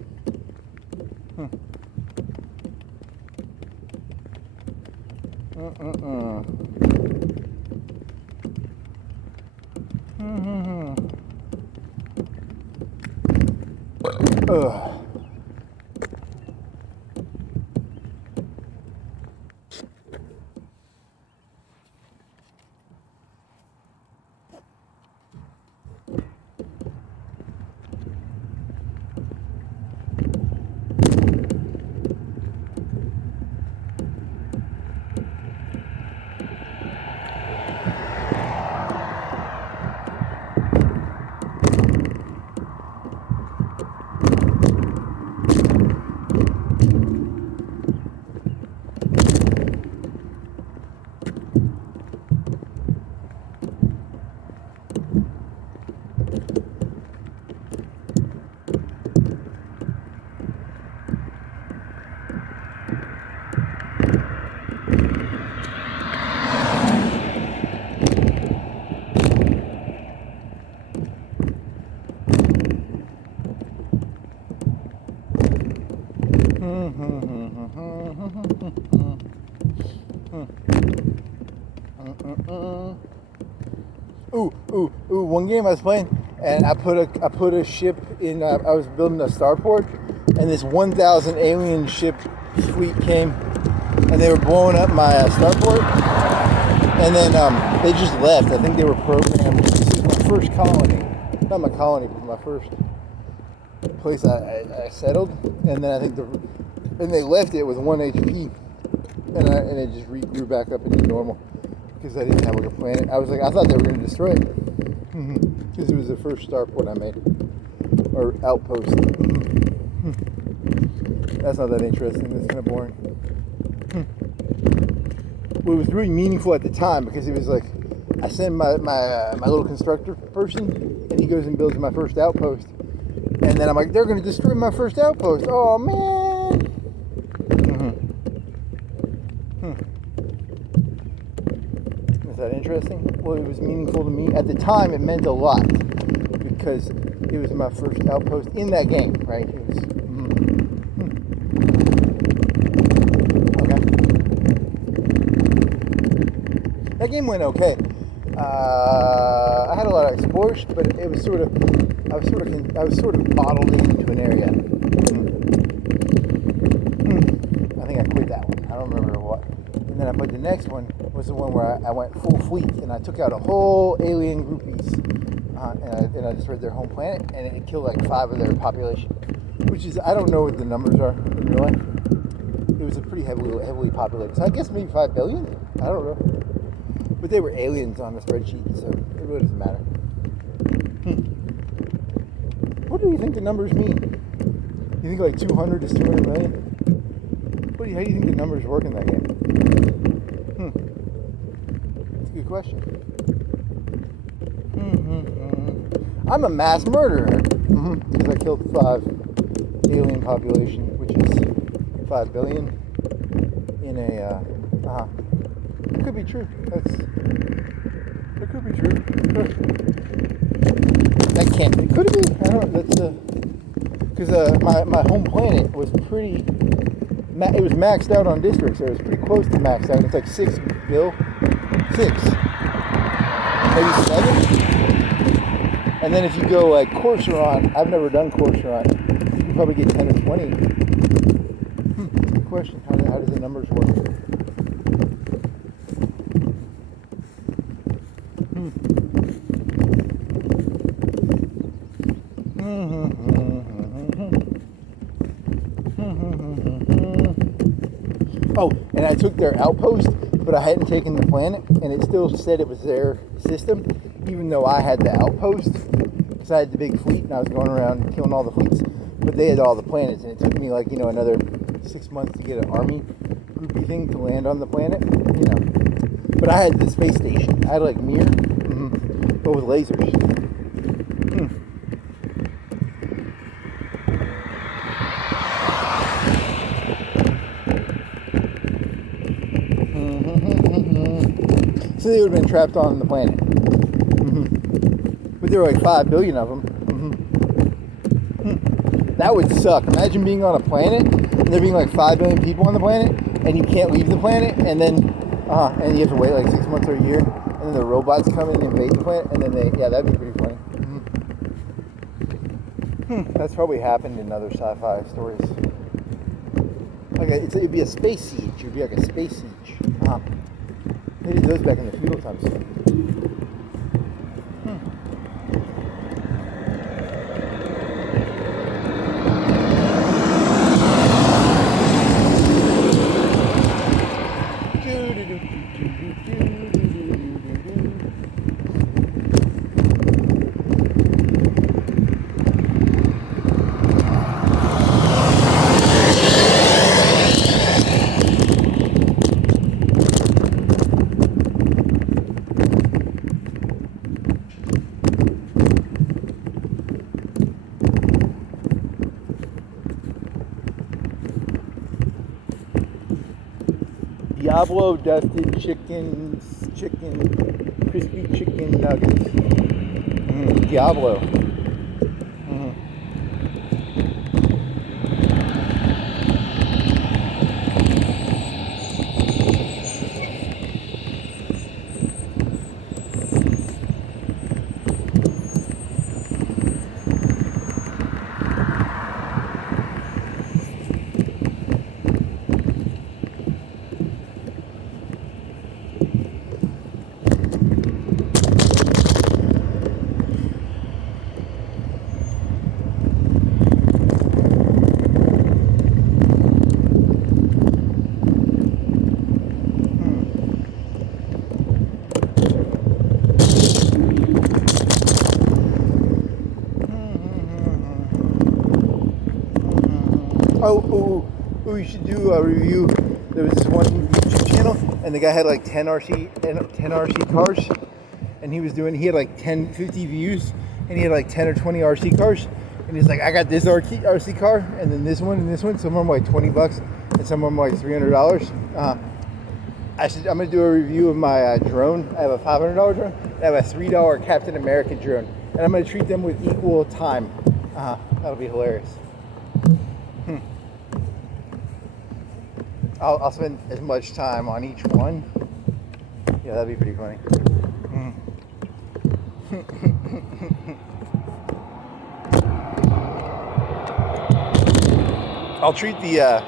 Ooh! One game I was playing, and I put a ship in. I was building a starport, and this 1,000 alien ship fleet came, and they were blowing up my starport, and then they just left. I think they were programmed. This is my first colony, not my colony, but my first place I settled, and then I think they left it with 1 HP, and it just regrew back up into normal. Because I didn't have like a planet. I thought they were going to destroy it. Because it was the first starport I made. Or outpost. That's not that interesting. That's kind of boring. Well, it was really meaningful at the time because it was like, I send my little constructor person, and he goes and builds my first outpost. And then I'm like, they're going to destroy my first outpost. Oh, man. Is that interesting? Well, it was meaningful to me. At the time, it meant a lot because It was my first outpost in that game, right? It was. Okay. That game went okay. I had a lot of exploration, but it was sort of. I was sort of bottled into an area. I think I quit that one. I don't remember what. And then I played the next one. Was the one where I went full fleet and I took out a whole alien groupies. And I destroyed their home planet, and it killed like 5 of their population, which is, I don't know what the numbers are in real life. It was a pretty heavily populated, so I guess maybe 5 billion? I don't know. But they were aliens on the spreadsheet, so it really doesn't matter. What do you think the numbers mean? You think like 200 is 200 million? How do you think the numbers work in that game? That's a good question. I'm a mass murderer because I killed 5 alien population, which is 5 billion in a. It could be true. It could be true. That can't. It could be. I don't know. That's because my home planet was pretty. It was maxed out on districts. So it was pretty close to maxed out. It's like 6 bill, 6, maybe 7. And then if you go like Corsaron, I've never done Corsaron, you probably get 10 or 20. Good question. How does the numbers work? Oh, and I took their outpost, but I hadn't taken the planet, and it still said it was their system, even though I had the outpost, because I had the big fleet, and I was going around killing all the fleets, but they had all the planets, and it took me like, another 6 months to get an army groupie thing to land on the planet, But I had the space station. I had like Mir, but with lasers. So they would have been trapped on the planet. But there were like 5 billion of them. That would suck. Imagine being on a planet and there being like 5 billion people on the planet and you can't leave the planet, and then and you have to wait like 6 months or a year, and then the robots come in and invade the planet, and then that'd be pretty funny. That's probably happened in other sci-fi stories. Like it'd be a space siege. It'd be like a space siege. They did those back in the feudal times. Diablo dusted crispy chicken nuggets. Diablo. Oh, you should do a review. There was this one YouTube channel, and the guy had like 10 RC cars, and he had like 50 views, and he had like 10 or 20 RC cars, and he's like, I got this RC car, and then this one, and this one. Some of them like $20, and some of them like $300. I'm gonna do a review of my drone. I have a $500 drone. I have a $3 Captain America drone. And I'm going to treat them with equal time. That'll be hilarious. I'll spend as much time on each one. Yeah, that'd be pretty funny. I'll treat the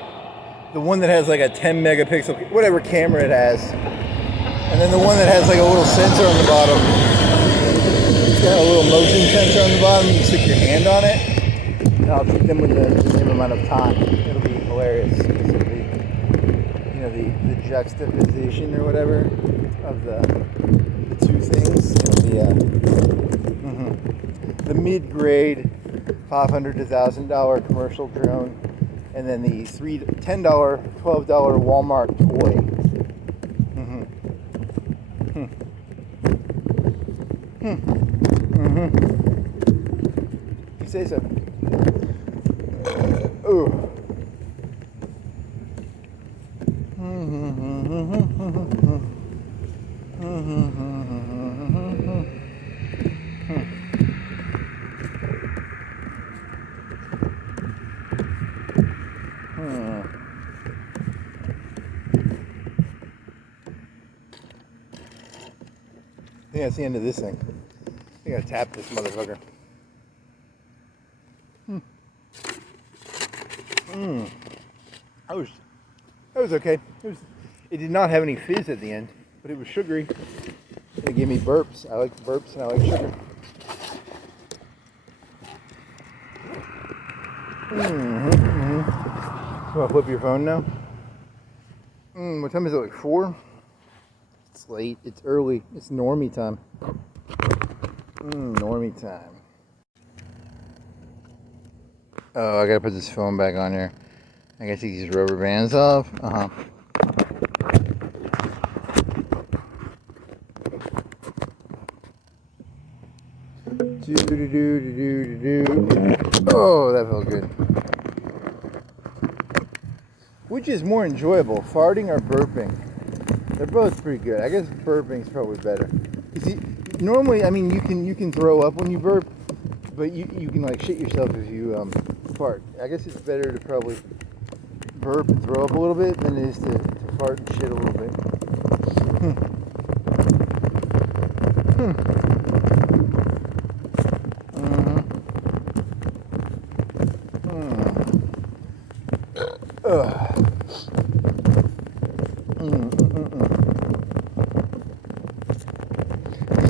one that has like a 10 megapixel, whatever camera it has, and then the one that has like a little sensor on the bottom. It's got a little motion sensor on the bottom. You can stick your hand on it. And I'll treat them with the same amount of time. It'll be hilarious. It'll be, you know, the juxtaposition or whatever of the two things. It'll be the mid-grade $500 to $1,000 commercial drone, and then the $10, $12 Walmart toy. You say so. Ooh. I think that's the end of this thing. I think I tapped this motherfucker. That was okay. It did not have any fizz at the end, but it was sugary. It gave me burps. I like burps and I like sugar. So I'll flip your phone now. What time is it? Like 4? It's late. It's early. It's normie time. Normie time. Oh, I gotta put this phone back on here. I gotta take these rubber bands off. Oh, that felt good. Which is more enjoyable, farting or burping? They're both pretty good. I guess burping's probably better. You see, normally, I mean, you can throw up when you burp, but you can like shit yourself if you fart. I guess it's better to probably burp and throw up a little bit than it is to fart and shit a little bit.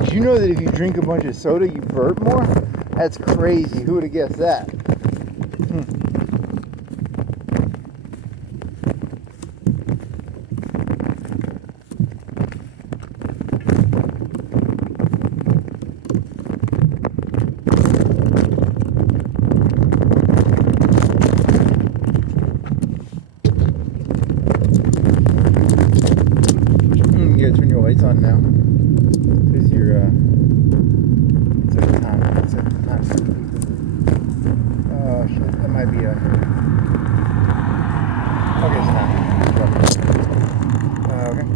Did you know that if you drink a bunch of soda, you burp more? That's crazy. Who would have guessed that? You gotta turn your lights on now. Because you're, it's at the time. Oh, shit. That might be a... Okay, it's not. Okay.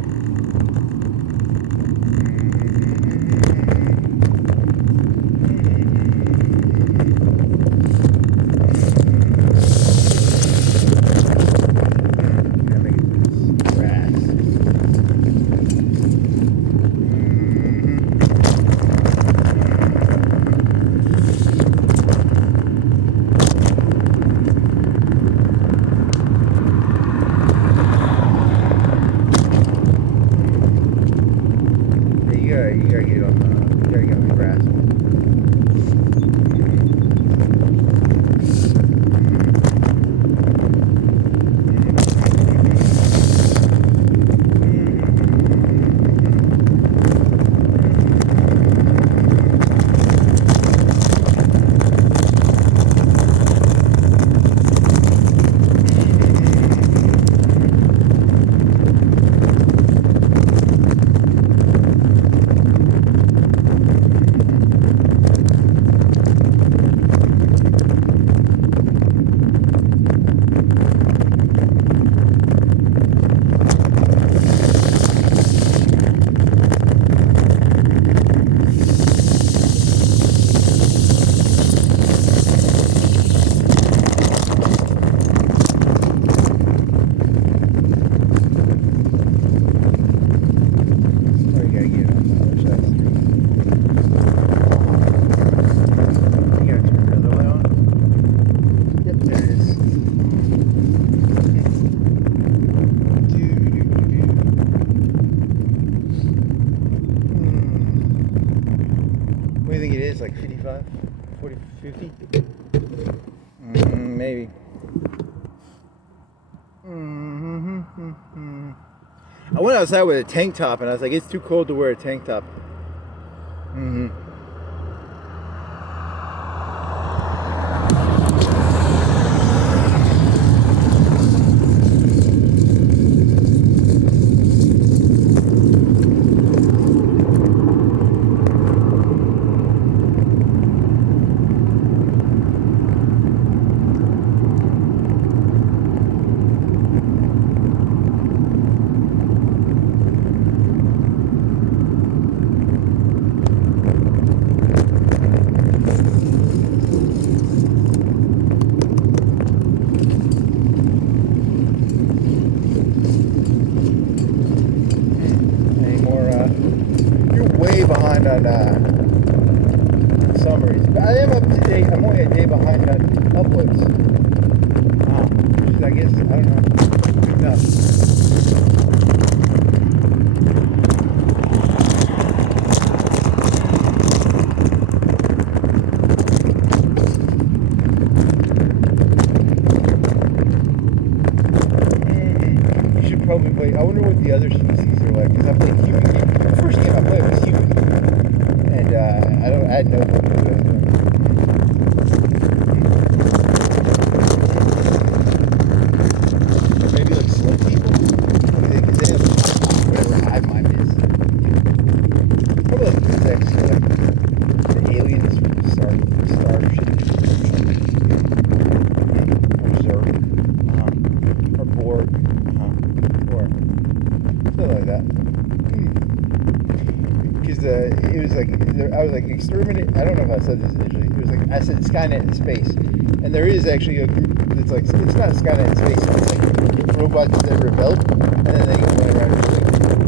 50? Maybe. I went outside with a tank top and I was like, it's too cold to wear a tank top. Behind on summaries, but I am up to date. I'm only a day behind on uploads. Which is, I guess, I don't know, good enough. You should probably play. I wonder what the other species are like, because I played human. The first game I played was human. And I had no clue what it was. Maybe like slow people? Because they have whatever hive mind is. Probably like insects, like the aliens from the starship. Or Zerg. Or Borg. Or something like that. Because it was like, I was like, exterminate. I don't know if I said this initially. It was like, I said Skynet in space. And there is actually a group that's like, it's not Skynet in space, it's like robots that rebelled. And then they went around.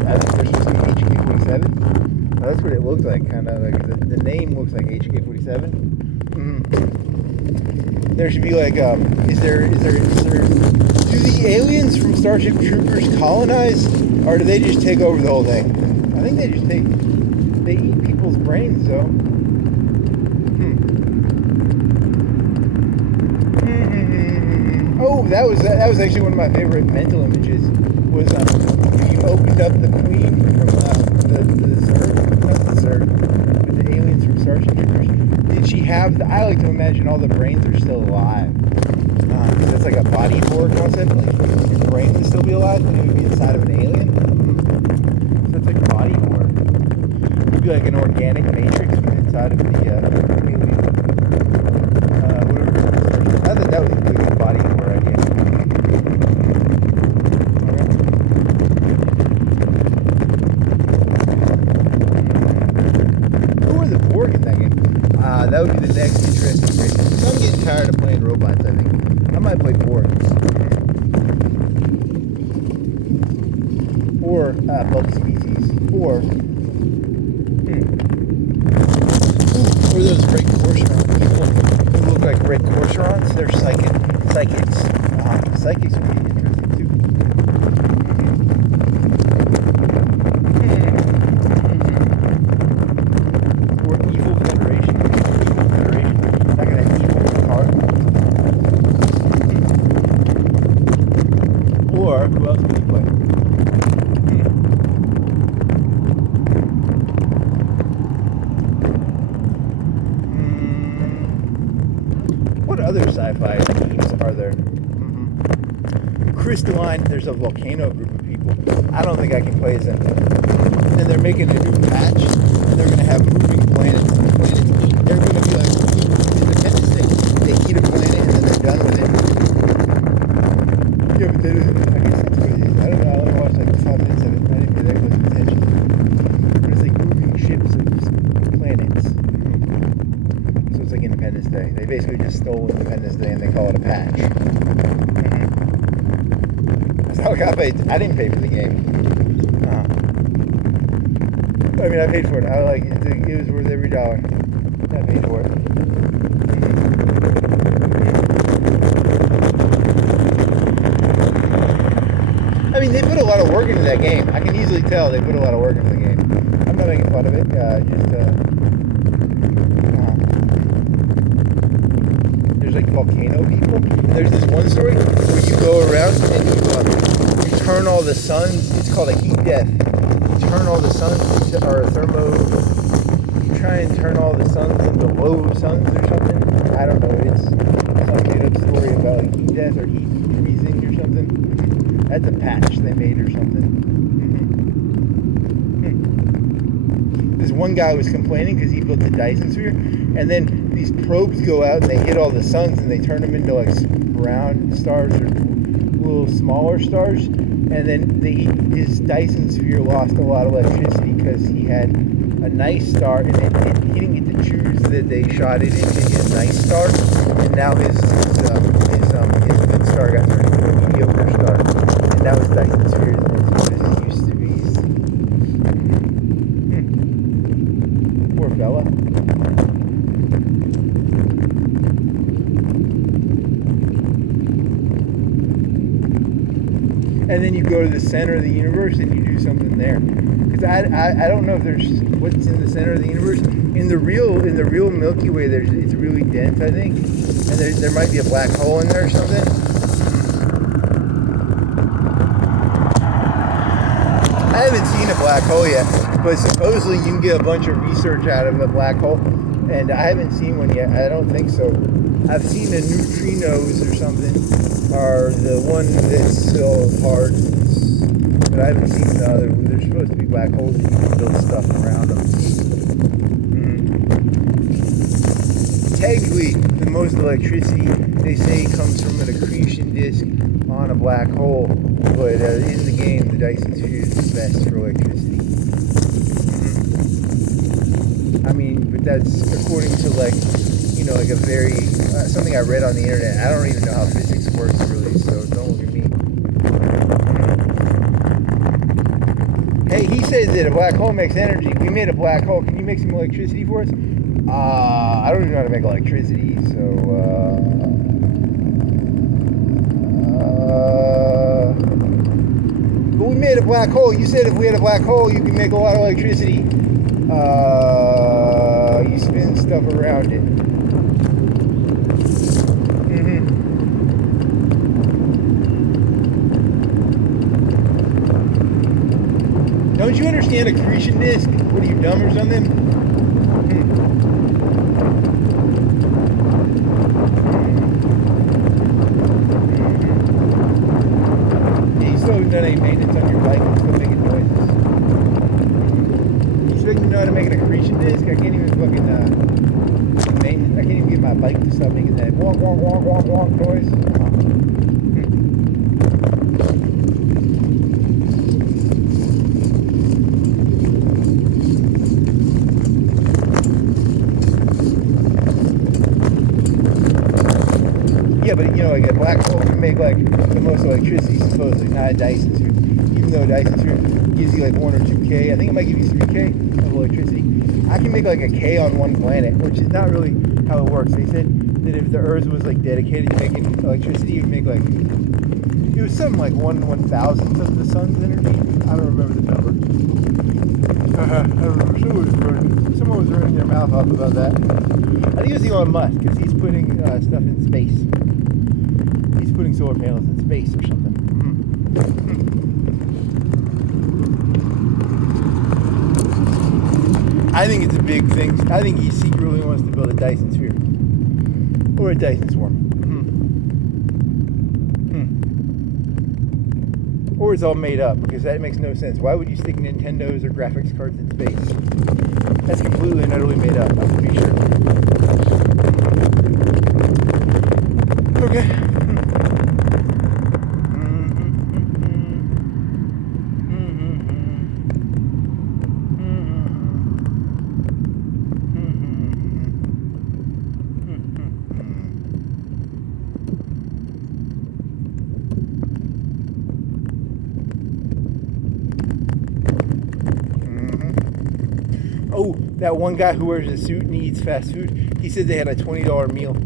I think there's some HK-47. Well, that's what it looked like, kind of like, the name looks like HK-47. There should be like, is there, do the aliens from Starship Troopers colonize? Or do they just take over the whole thing? I think they just they eat people's brains, though. Oh, that was actually one of my favorite mental images. Was you opened up the queen from the Zerg, not the Zerg, but the aliens from Starship Troopers. Did she have? I like to imagine all the brains are still alive. Because that's like a body horror concept. Like your brain would still be alive, but it would be inside of an alien. So it's like body horror. It'd be like an organic matrix, but inside of the alien. Whatever. I thought that was a really good body horror idea. Who are the Borg in that game? That would be the next interesting race. So I'm getting tired of playing robots, I think. I might play Borg. Or bug species. Or those red corsorant people who look like red corsorants. They're psychics. Psychics would be interesting too. Or evil federation. Like an evil card. Or who else would you play? What other sci-fi themes are there? Crystalline, there's a volcano group of people. I don't think I can play as them. And they're making a new patch, and they're going to have moving planets. And the planets eat. They're going to be like Independence Day. They eat a planet, and then they're done with it. Yeah, but I guess that's what it is. I don't know. I only watched like 5 minutes of it. I didn't pay that close attention. There's like moving ships of planets. So it's like Independence Day. They basically just stole Independence Day and they call it a patch. That's how I got paid. I didn't pay for the game. I mean, I paid for it. I like it. It was worth every dollar. I paid for it. I mean, they put a lot of work into that game. I can easily tell they put a lot of work into the game. I'm not making fun of it. there's like volcano people. And there's this one story where you go around and you turn all the suns. It's called a heat death. You turn all the suns or you try and turn all the suns into low suns or something. I don't know. It's some made up story about like heat death or heat freezing or something. That's a patch they made or something. This one guy was complaining because he built the Dyson sphere, and then these probes go out and they hit all the suns and they turn them into like round stars or little smaller stars, and then his Dyson sphere lost a lot of electricity because he had a nice star and he didn't get to choose that they shot it into his nice star, and now his good star got turned into a mediocre star, and now his Dyson sphere isn't as good as it used to be. Poor fella. And then you go to the center of the universe and you do something there. Because I don't know if there's what's in the center of the universe. In the real Milky Way, it's really dense, I think, and there might be a black hole in there or something. I haven't seen a black hole yet, but supposedly you can get a bunch of research out of a black hole, and I haven't seen one yet. I don't think so. I've seen the neutrinos or something, or the one that's still hard, but I haven't seen the other. There's supposed to be black holes and you can build stuff around them. Technically, the most electricity, they say, comes from an accretion disk on a black hole, but in the game, the Dyson sphere is the best for electricity. I mean, but that's according to like a very, something I read on the internet. I don't even know how physics works really, so don't look at me. Hey, he says that a black hole makes energy. We made a black hole. Can you make some electricity for us? I don't even know how to make electricity, so, but we made a black hole. You said if we had a black hole, you can make a lot of electricity. You spin stuff around it. Don't you understand accretion disk? What are you, dumb or something? Yeah, you still haven't done any maintenance on your bike. It's still making noises. You expect me to know how to make an accretion disk? I can't even fucking maintenance. I can't even get my bike to stop making that wonk wonk wonk wonk wonk noise. Yeah, but like a black hole can make like the most electricity supposedly, not a Dyson sphere. Even though a Dyson sphere gives you like 1 or 2K, I think it might give you 3K of electricity. I can make like a K on one planet, which is not really how it works. They said that if the Earth was like dedicated to making electricity, it would make like, it was something like 1/1000th of the sun's energy. I don't remember the number. I don't remember. Someone was running their mouth off about that. I think it was Elon Musk, because he's putting stuff in space. He's putting solar panels in space or something. I think it's a big thing. I think he secretly wants to build a Dyson sphere. Or a Dyson swarm. Or it's all made up, because that makes no sense. Why would you stick Nintendos or graphics cards in space? That's completely and utterly made up, I'm pretty sure. Okay. Oh, that one guy who wears a suit and eats fast food, he said they had a $20 meal,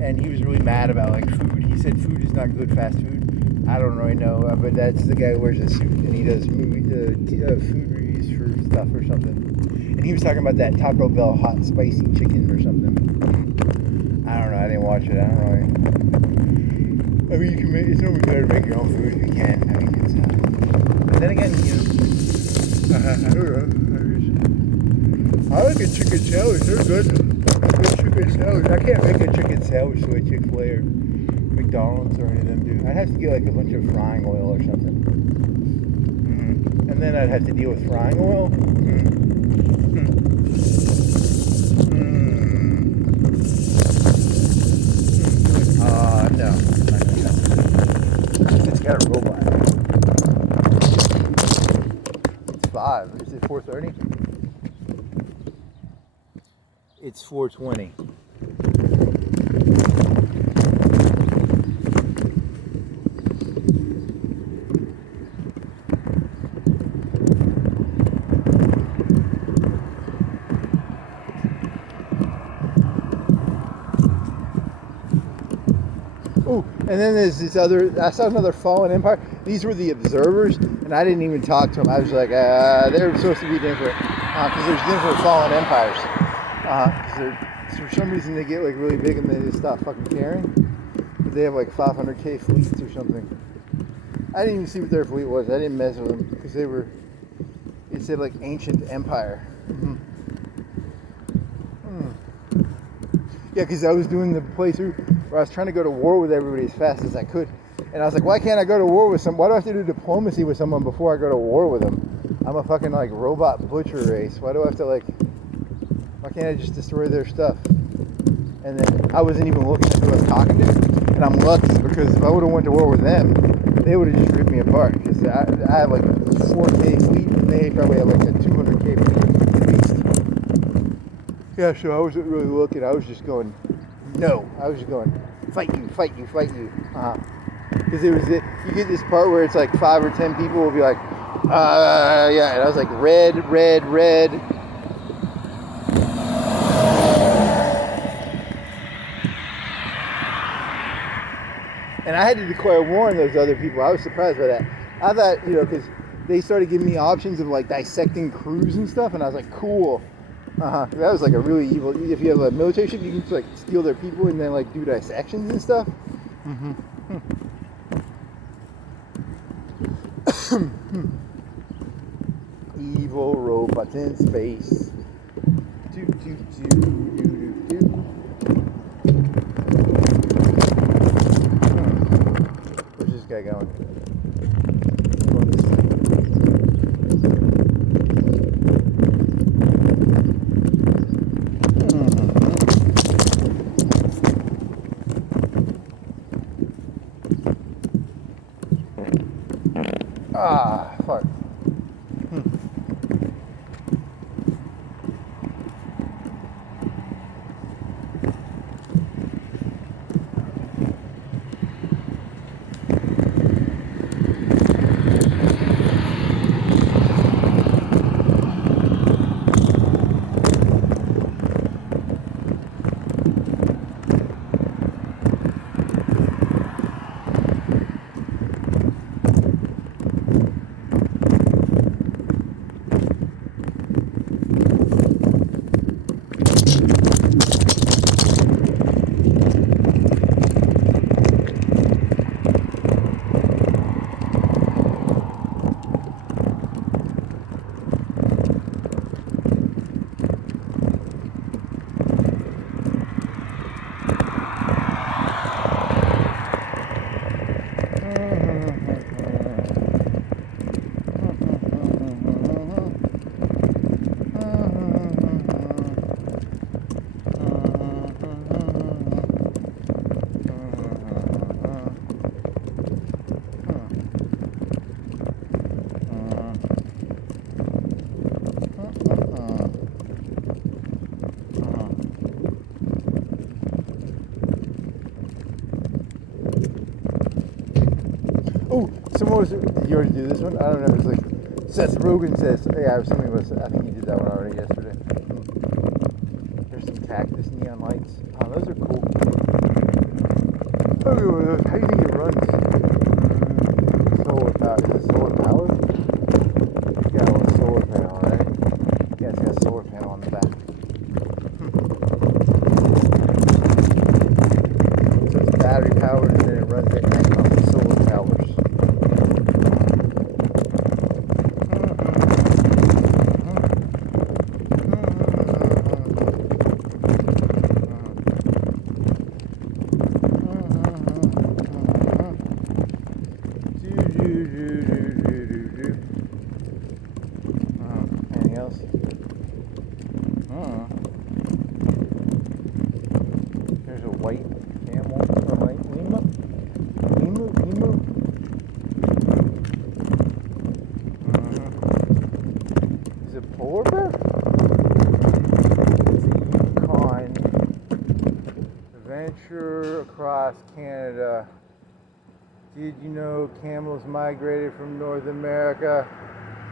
and he was really mad about like food. He said food is not good fast food. I don't really know, but that's the guy who wears a suit and he does food reviews for stuff or something. And he was talking about that Taco Bell hot spicy chicken or something. I don't know, I didn't watch watch it. I don't really. I mean, you can make. It's normally better to make your own food if you can. I mean, it's. But then again, you know. I don't know. I like a chicken sandwich. They're good. Good chicken sandwich. I can't make a chicken sandwich the way Chick-fil-A or McDonald's or any of them do. I'd have to get like a bunch of frying oil or something. Mm-hmm. And then I'd have to deal with frying oil. Mm-hmm. No. It's got a robot. It's 5. Is it 4:30? It's 4:20. Oh, and then there's this other, I saw another fallen empire. These were the observers, and I didn't even talk to them. I was like, they're supposed to be different, because there's different fallen empires. Because for some reason they get like really big and they just stop fucking caring. But they have like 500k fleets or something. I didn't even see what their fleet was. I didn't mess with them because it said like ancient empire. Mm-hmm. Yeah, because I was doing the playthrough where I was trying to go to war with everybody as fast as I could. And I was like, why can't I go to war with why do I have to do diplomacy with someone before I go to war with them? I'm a fucking like robot butcher race. Why do I have to like, why can't I just destroy their stuff? And then I wasn't even looking at who I was talking to. And I'm lucky because if I would have went to war with them, they would have just ripped me apart. Because I have like a 4k fleet and they probably have like a 200k fleet at least. Yeah, so I wasn't really looking. I was just going, no. I was just going, fight you, fight you, fight you. Because you get this part where it's like 5 or 10 people will be like, yeah. And I was like, red, red, red. And I had to declare war on those other people. I was surprised by that. I thought, because they started giving me options of like dissecting crews and stuff. And I was like, cool. That was like a really evil. If you have a military ship, you can just like steal their people and then like do dissections and stuff. Mm-hmm. Evil robots in space. Where's this guy going? Going this way. Fuck. Oh, someone was. Did you already do this one? I don't know. It's like Seth Rogen says. Yeah, something was. I think you did that one already yesterday. There's some cactus neon lights. Oh, those are cool. How do you think it runs? Solar power. Is it solar powered? It's got a little solar panel, right? Yeah, it's got a solar panel on the back. venture across Canada. Did you know camels migrated from North America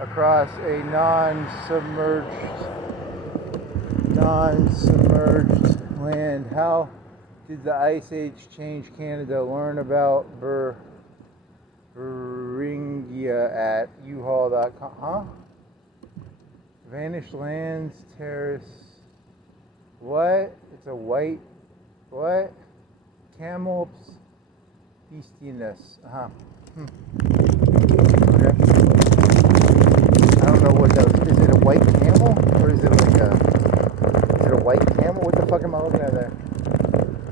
across a non-submerged land? How did the Ice Age change Canada? Learn about Beringia at uhaul.com. Huh? Vanished lands, terrace. What? It's a white. What? Camels. Beastiness. Okay. I don't know what that was. Is it a white camel? Or is it like a... Is it a white camel? What the fuck am I looking at there?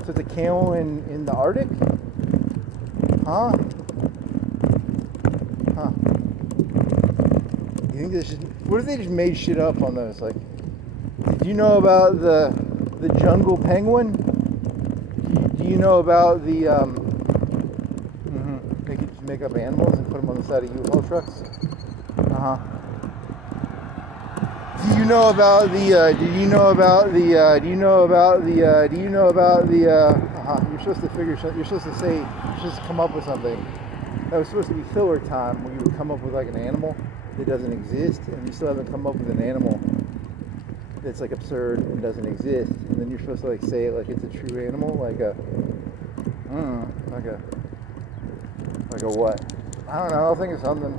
So it's a camel in the Arctic? Huh? You think this is... What if they just made shit up on those? Like, did you know about the jungle penguin? Do you know about the... They could just make up animals and put them on the side of U-Haul trucks? Do you know about the, you're supposed to figure something, you're supposed to come up with something. That was supposed to be filler time where you would come up with like an animal that doesn't exist, and you still haven't come up with an animal that's like absurd and doesn't exist, and then you're supposed to like say it like it's a true animal, like a what? I don't know, I'll think of something.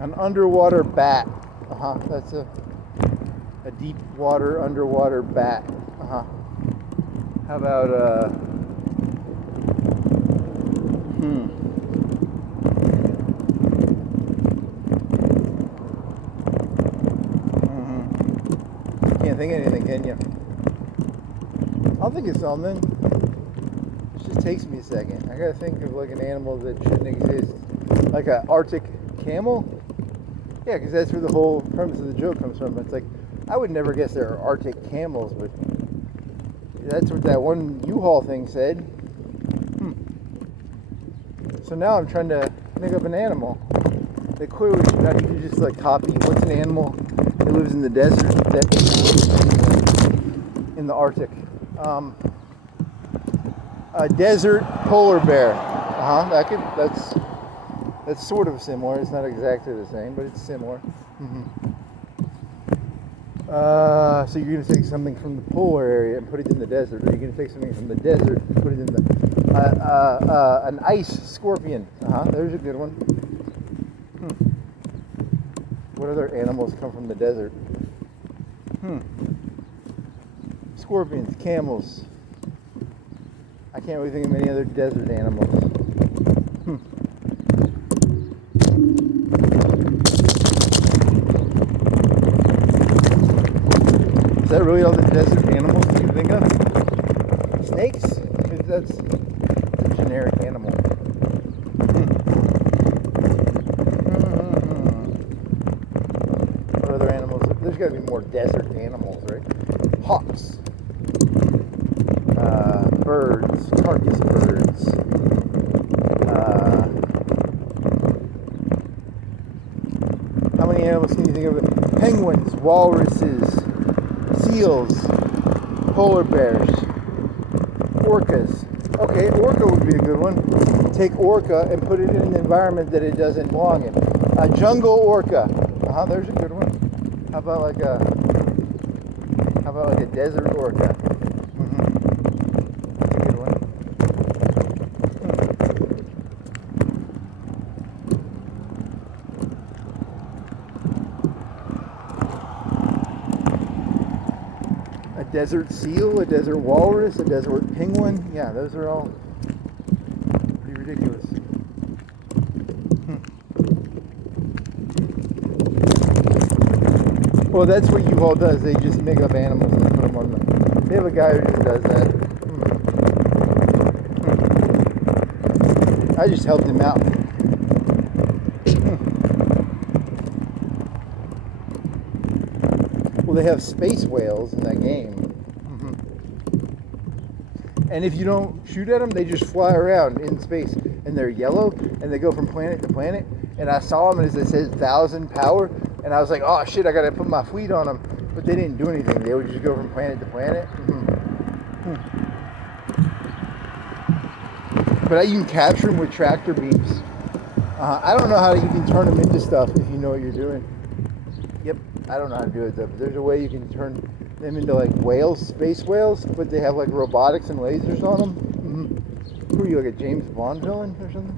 An underwater bat. That's a deep water underwater bat. How about Can't think of anything, can you? I'll think of something. It just takes me a second. I gotta think of like an animal that shouldn't exist. Like an Arctic camel? Yeah, because that's where the whole premise of the joke comes from. It's like, I would never guess there are Arctic camels, but that's what that one U-Haul thing said. So now I'm trying to make up an animal that clearly should not. You can just like copy. What's an animal that lives in the desert? In the Arctic. A desert polar bear. That's sort of similar. It's not exactly the same, but it's similar. So you're going to take something from the polar area and put it in the desert, or you're going to take something from the desert and put it in the an ice scorpion. There's a good one. What other animals come from the desert? Scorpions, camels. I can't really think of any other desert animals. Is that really all the desert animals you can think of? Snakes? Because that's a generic animal. What other animals? There's got to be more desert animals, right? Hawks. Birds. Carcass birds. How many animals can you think of? Penguins, walruses, seals, polar bears, orcas. Okay, orca would be a good one. Take orca and put it in an environment that it doesn't belong in. A jungle orca. There's a good one. How about like a desert orca? That's a good one. A desert seal, a desert walrus, a desert penguin. Yeah, those are all pretty ridiculous. Well, that's what U-Haul does. They just make up animals and put them on the... They have a guy who just does that. I just helped him out. Well, they have space whales in that game. And if you don't shoot at them, they just fly around in space. And they're yellow, and they go from planet to planet. and I saw them, and it said 1,000 power, and I was like, oh shit, I gotta put my fleet on them. But they didn't do anything. They would just go from planet to planet. But you can capture them with tractor beams. I don't know how you can turn them into stuff if you know what you're doing. Yep, I don't know how to do it though, but there's a way you can turn them into like whales, space whales, but they have like robotics and lasers on them. Who are you, like a James Bond villain or something?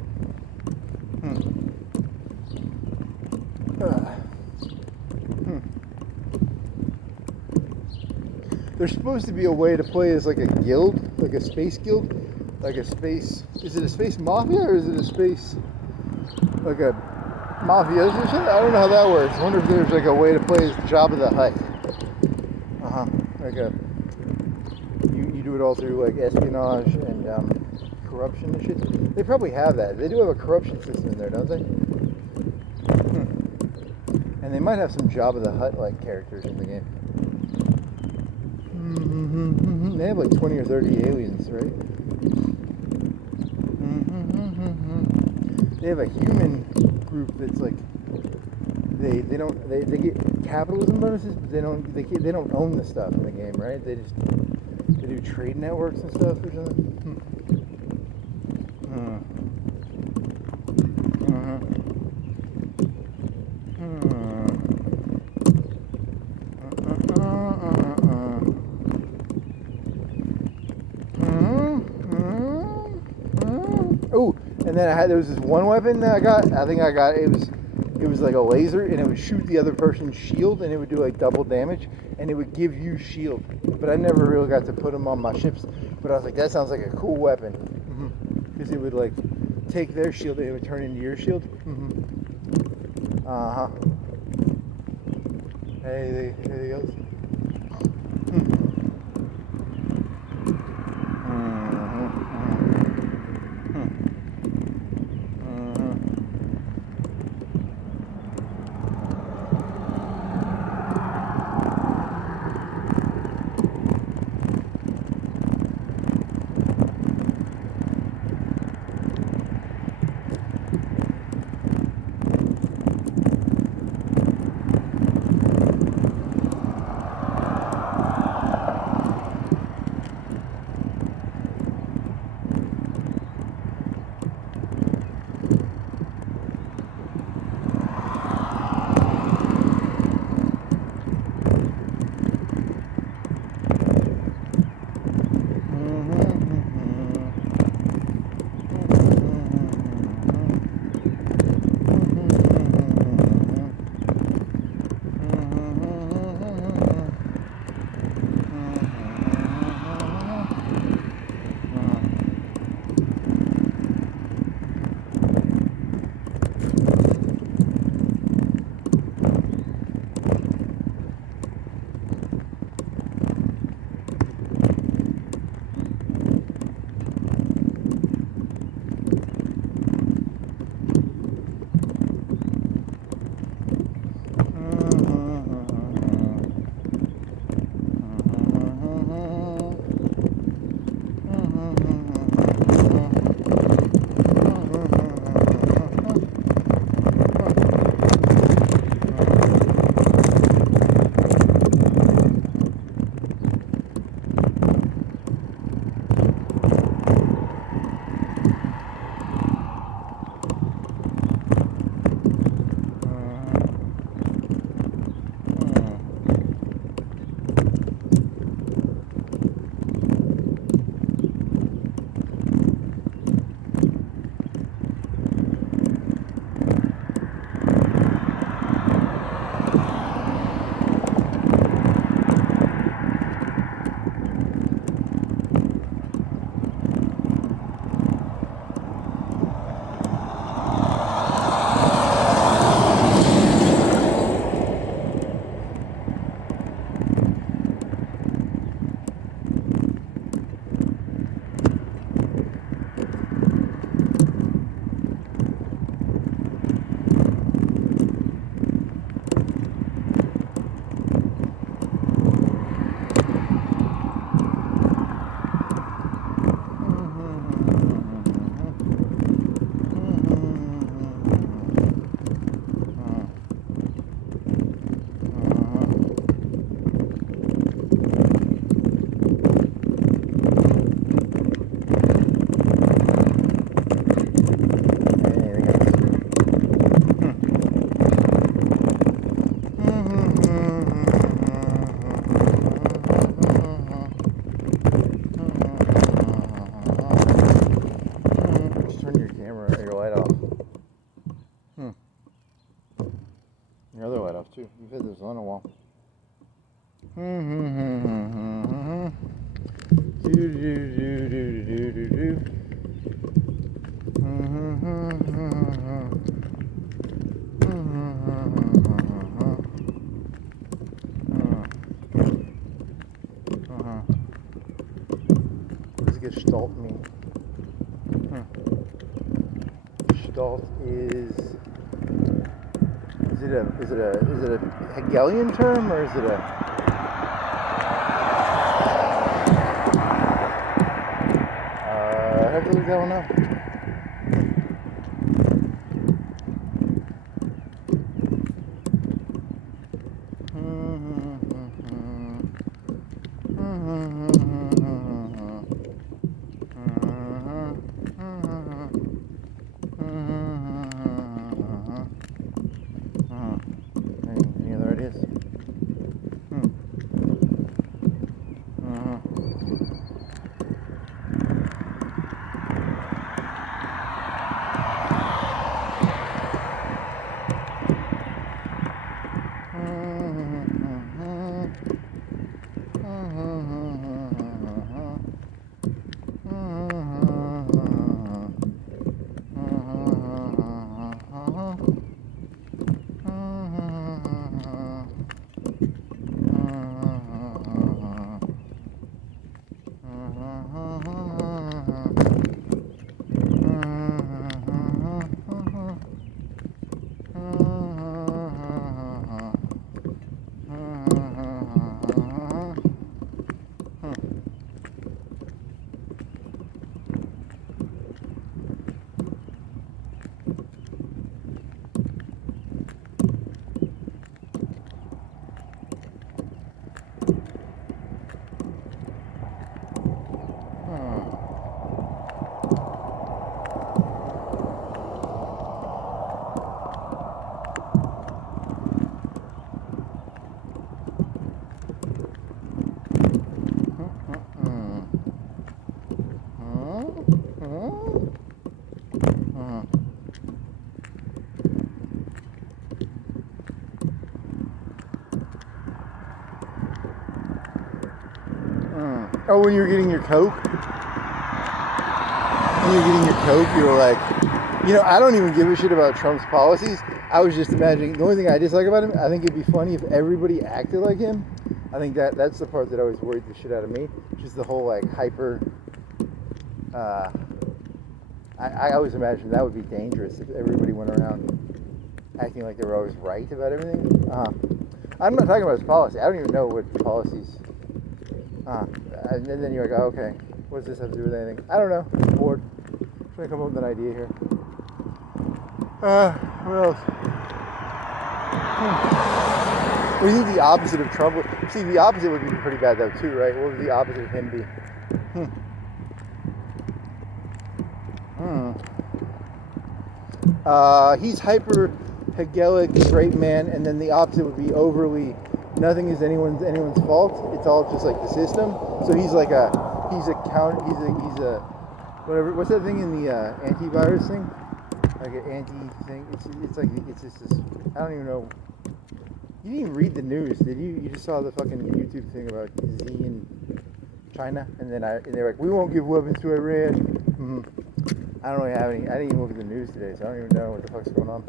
There's supposed to be a way to play as like a guild, like a space guild, like a space. Is it a space mafia or is it a space like a mafia or something? I don't know how that works. I wonder if there's like a way to play as Jabba the Hutt. Like a you do it all through like espionage and corruption and shit. They probably have that. They do have a corruption system in there, don't they? And they might have some Jabba the Hutt like characters in the game. They have like 20 or 30 aliens, right? They have a human group that's like they get capitalism bonuses, but they don't own the stuff in the game, right? They do trade networks and stuff or something. Oh, and then there was this one weapon that I got. It was like a laser, and it would shoot the other person's shield, and it would do like double damage, and it would give you shield. But I never really got to put them on my ships. But I was like, that sounds like a cool weapon, because it would like take their shield and it would turn into your shield. Anything else? wall. What does gestalt mean? Gestalt is it a Hegelian term, or is it a I have to look that one up. Any other ideas? Oh, when you were getting your Coke? When you were getting your Coke, you were like, I don't even give a shit about Trump's policies. I was just imagining, the only thing I dislike about him, I think it'd be funny if everybody acted like him. I think that's the part that always worried the shit out of me. Just the whole, like, hyper, I always imagined that would be dangerous if everybody went around acting like they were always right about everything. I'm not talking about his policy. I don't even know what policies. And then you're like, oh, okay, what does this have to do with anything? I don't know. I'm bored. I'm trying to come up with an idea here. What else? What do you think the opposite of Trump would... See, the opposite would be pretty bad, though, too, right? What would the opposite of him be? He's hyper Hegelic, great man, and then the opposite would be overly... Nothing is anyone's fault. It's all just like the system. So he's like he's a whatever. What's that thing in the antivirus thing? Like an anti thing. It's just this. I don't even know. You didn't even read the news, did you? You just saw the fucking YouTube thing about Z and China, and then they're like, we won't give weapons to Iran. I don't really have any. I didn't even look at the news today, so I don't even know what the fuck's going on.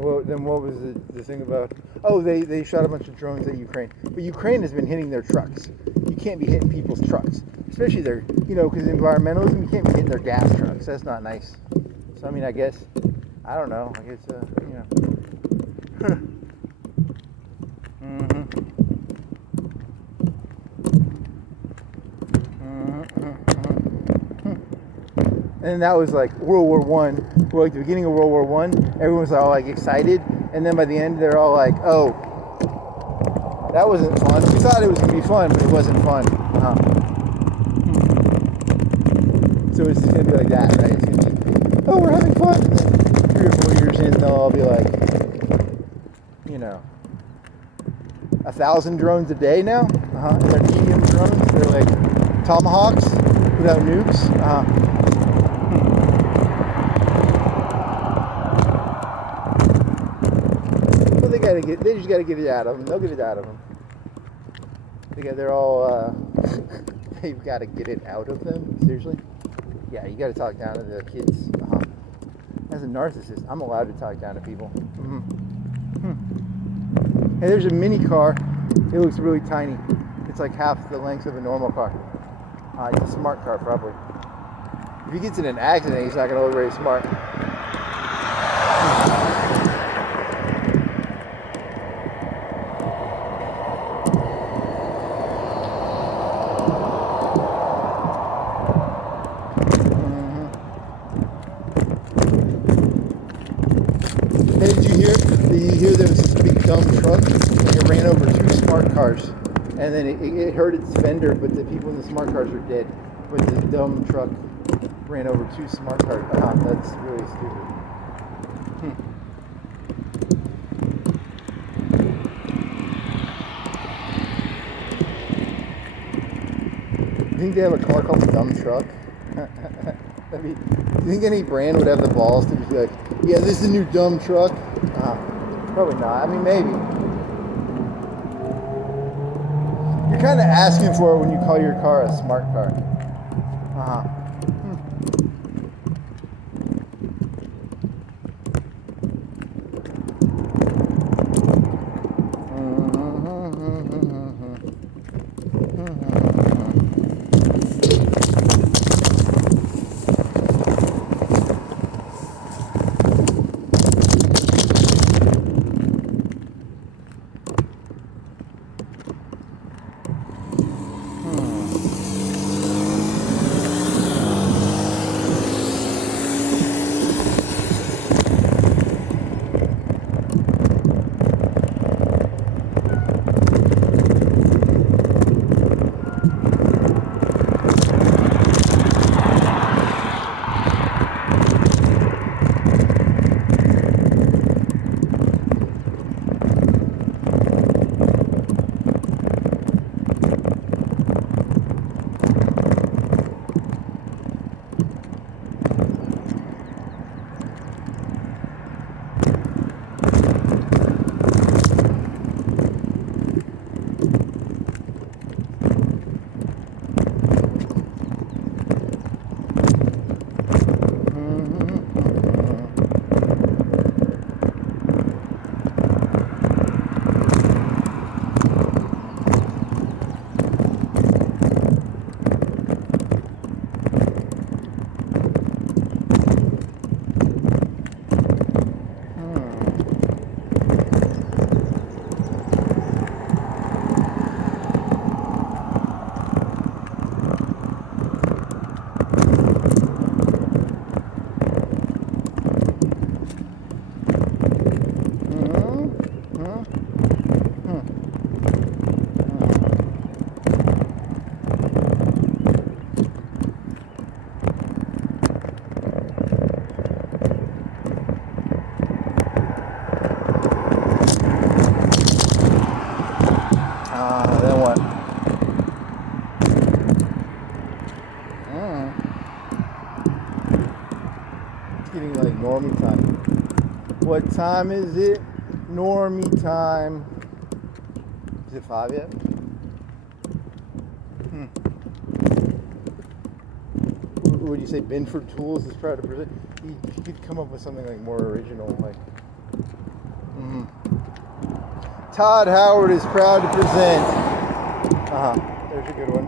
Well, then what was the thing about... Oh, they shot a bunch of drones at Ukraine. But Ukraine has been hitting their trucks. You can't be hitting people's trucks. Especially their, because environmentalism, you can't be hitting their gas trucks. That's not nice. So, I mean, I guess, I don't know. I guess, And that was like World War One. Well, like the beginning of World War One, everyone was all like excited, and then by the end, they're all like, "Oh, that wasn't fun. We thought it was gonna be fun, but it wasn't fun." So it's gonna be like that, right? It's gonna be, "Oh, we're having fun," and then 3 or 4 years in, they'll all be like, 1,000 drones a day now. And they're medium drones. They're like tomahawks without nukes. They just gotta get it out of them. They'll get it out of them. They're all. They've got to get it out of them. Seriously? Yeah, you got to talk down to the kids. As a narcissist, I'm allowed to talk down to people. Hey, there's a mini car. It looks really tiny. It's like half the length of a normal car. It's a smart car, probably. If he gets in an accident, he's not going to look very smart. Hey, did you hear there was this big dumb truck and it ran over 2 smart cars, and then it hurt its fender, but the people in the smart cars are dead. But the dumb truck ran over 2 smart cars. That's really stupid. You think they have a car called the Dumb Truck? Do you think any brand would have the balls to just be like, yeah, this is the new dumb truck? Probably not. I mean, maybe. You're kind of asking for it when you call your car a smart car. Then what? It's getting like normie time. What time is it? Normie time. Is it 5 yet? Would you say Binford Tools is proud to present? You could come up with something like more original, like. Todd Howard is proud to present. There's a good one.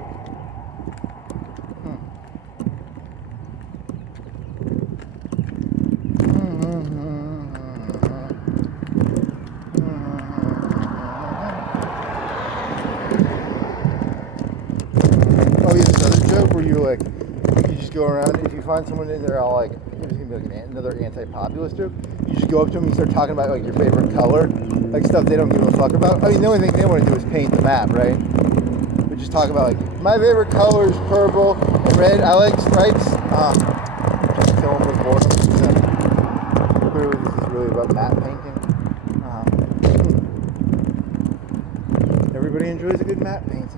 Oh, yeah, this other joke where you're like, you just go around, if you find someone in there all like, it's gonna be like another anti-populist joke, you just go up to them and you start talking about like your favorite color, like stuff they don't give a fuck about. I mean, the only thing they want to do is paint the map, right? But just talk about like, my favorite color is purple and red, I like stripes. Just kill them with boredom. So, clearly this is really about map painting. Everybody enjoys a good map painting.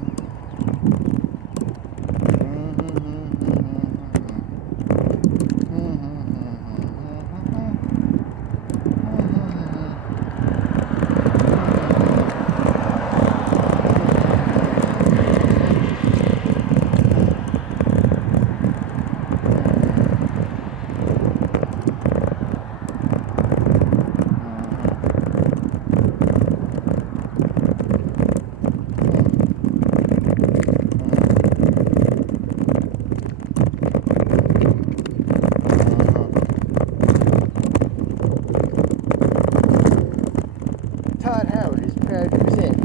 100%.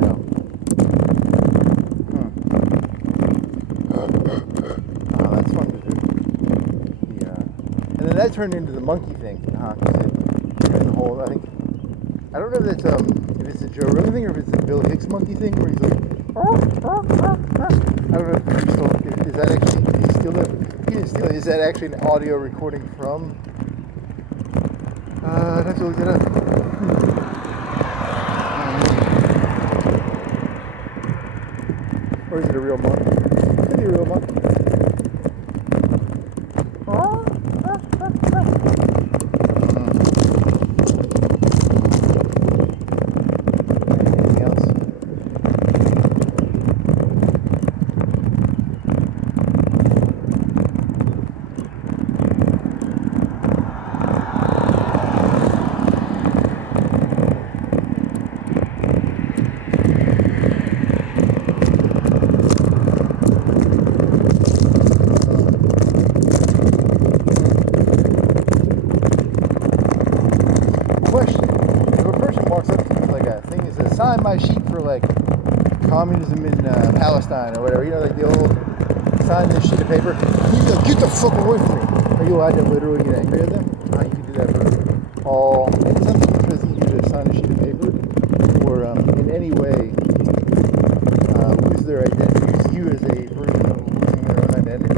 No. Oh, that's fun to do. Yeah. And then that turned into the monkey thing. Because it the whole, I think, I don't know if it's a Joe Rogan thing or if it's a Bill Hicks monkey thing where he's like, I don't know if he's still, is that actually, he didn't steal it. Is that actually an audio recording from? I'd have to look it up. Or is it a real monkey? Could be a real monkey. Anything else? Question: if a person walks up to you with like a thing that says "sign my sheet for like communism in Palestine" or whatever, you know, like the old sign this sheet of paper, you go, "Get the fuck away from me!" Are you allowed to literally get angry at them? You can do that for all. And some people just need you to sign a sheet of paper, or in any way lose their identity, use you as a version of losing their own identity.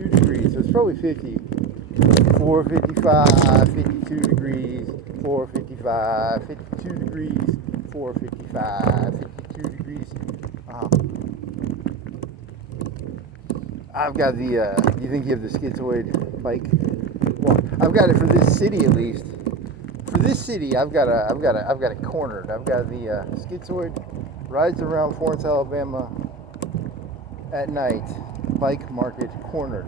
Degrees, so it's probably 50. 455, 52 degrees, 455, 52 degrees, 455, 52 degrees. I've got the, do you think you have the schizoid bike? Well, I've got it for this city at least. For this city, I've got it cornered. I've got the schizoid rides around Florence, Alabama at night. Bike market cornered.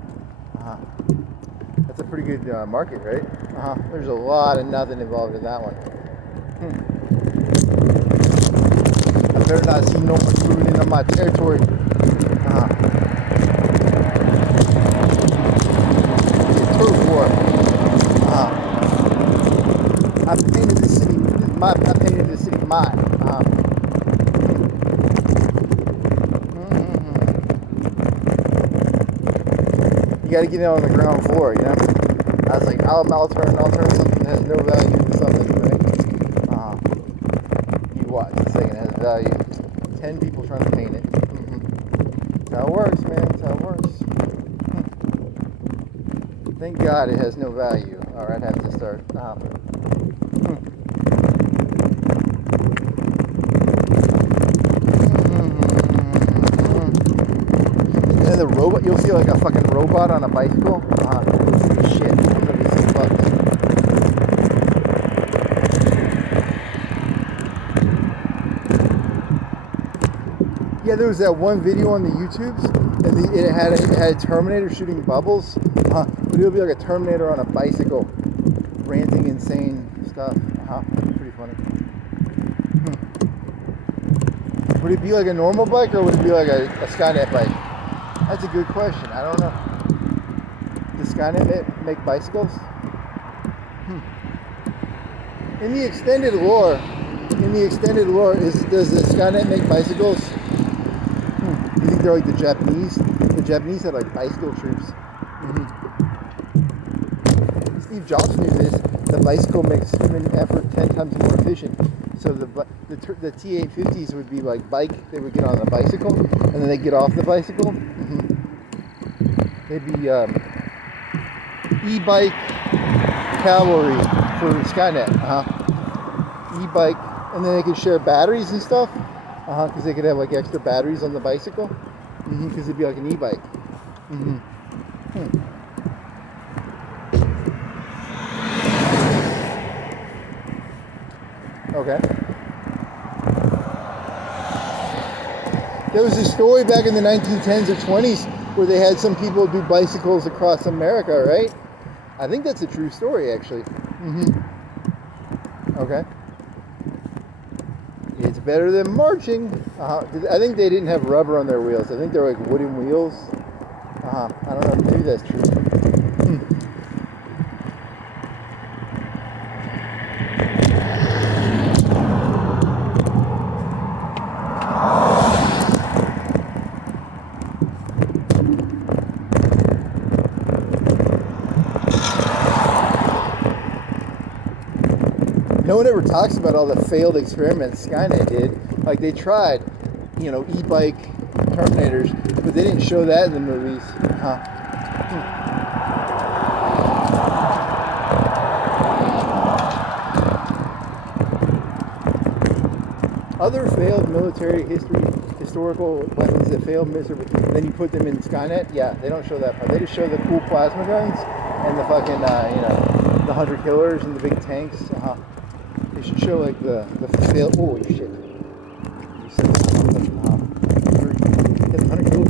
That's a pretty good market, right? There's a lot of nothing involved in that one. I better not see no one moving into my territory. Turf war. I painted the city. I painted the city mine. You got to get it on the ground floor, you know. I was like, I'll turn something that has no value into something, right? You watch, the second it has value. 10 people trying to paint it. That's how it works, man. That's how it works. Thank God it has no value, or I'd have to start. And the robot, you'll see like a fucking robot on a bicycle. Shit, $6. Yeah, there was that one video on the YouTubes, and it had a Terminator shooting bubbles. But it'll be like a Terminator on a bicycle, ranting insane stuff. Pretty funny. Would it be like a normal bike, or would it be like a Skynet bike? That's a good question. I don't know. Does Skynet make bicycles? In the extended lore, does the Skynet make bicycles? You think they're like the Japanese? The Japanese had like bicycle troops. Steve Jobs knew this. The bicycle makes human effort 10 times more efficient. So the T850s would be like bike. They would get on a bicycle, and then they get off the bicycle. They'd be e-bike cavalry for Skynet. E-bike, and then they could share batteries and stuff. Because they could have like extra batteries on the bicycle. Because it'd be like an e-bike. Okay. There was a story back in the 1910s or 20s where they had some people do bicycles across America, right? I think that's a true story, actually. Okay. It's better than marching. I think they didn't have rubber on their wheels. I think they're like wooden wheels. I don't know. Maybe that's true. No one ever talks about all the failed experiments Skynet did. Like they tried, e-bike Terminators, but they didn't show that in the movies. Other failed military historical weapons that failed miserably, then you put them in Skynet. Yeah, they don't show that part. They just show the cool plasma guns and the fucking, the hunter killers and the big tanks. They should show like the field. Oh shit! You said the hunter killers.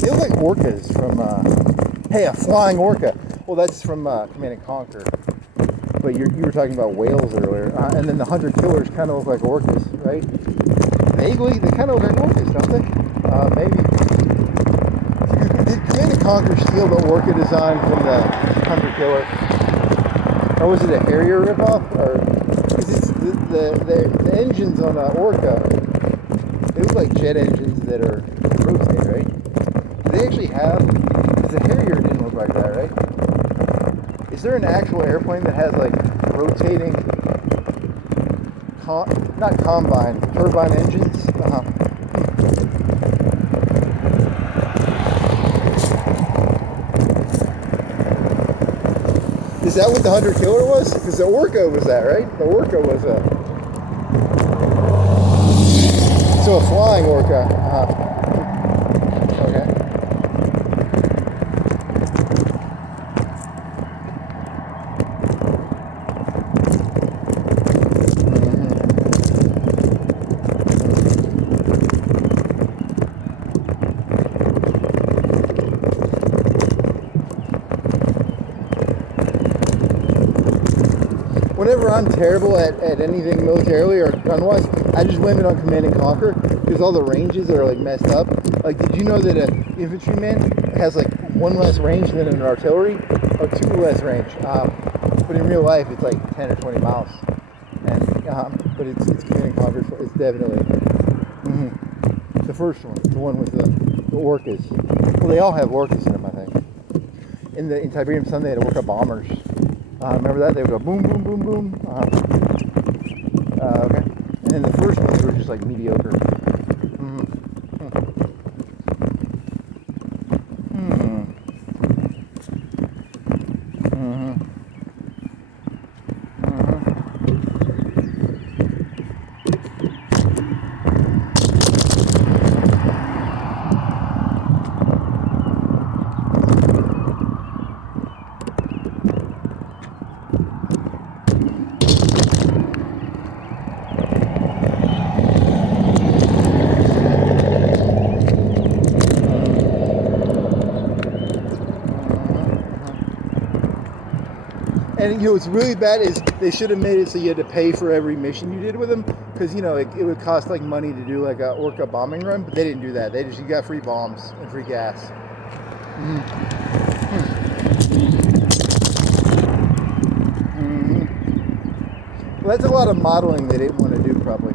They look like orcas from. Hey, a flying orca. Well, that's from Command and Conquer. But you were talking about whales earlier, and then the hunter killers kind of look like orcas, right? Vaguely, they kind of look like orcas, don't they? Maybe. Did Command and Conquer steal the orca design from the hunter killer, or was it a Harrier ripoff? Or because it's the engines on an orca, they look like jet engines that are rotate, right? Do they actually have? Because the Harrier didn't look like that, right? Is there an actual airplane that has like rotating, not combine, turbine engines? Is that what the hunter killer was? Because the orca was that, right? The orca was so a flying orca. Okay. Whenever I'm terrible at anything militarily or gun-wise, I just blame it on Command and Conquer because all the ranges are like messed up. Like, did you know that an infantryman has like one less range than an artillery, or two less range? But in real life, it's like 10 or 20 miles. And but it's Command and Conquer. It's definitely the first one, the one with the orcas. Well, they all have orcas in them, I think. In Tiberium Sun, they had orca bombers. Remember that? They would go boom, boom, boom, boom. Okay. And then the first ones were just like mediocre. And you know what's really bad is they should have made it so you had to pay for every mission you did with them, because you know it would cost like money to do like a orca bombing run, but they didn't do that. You got free bombs and free gas. Well, that's a lot of modeling they didn't want to do, probably.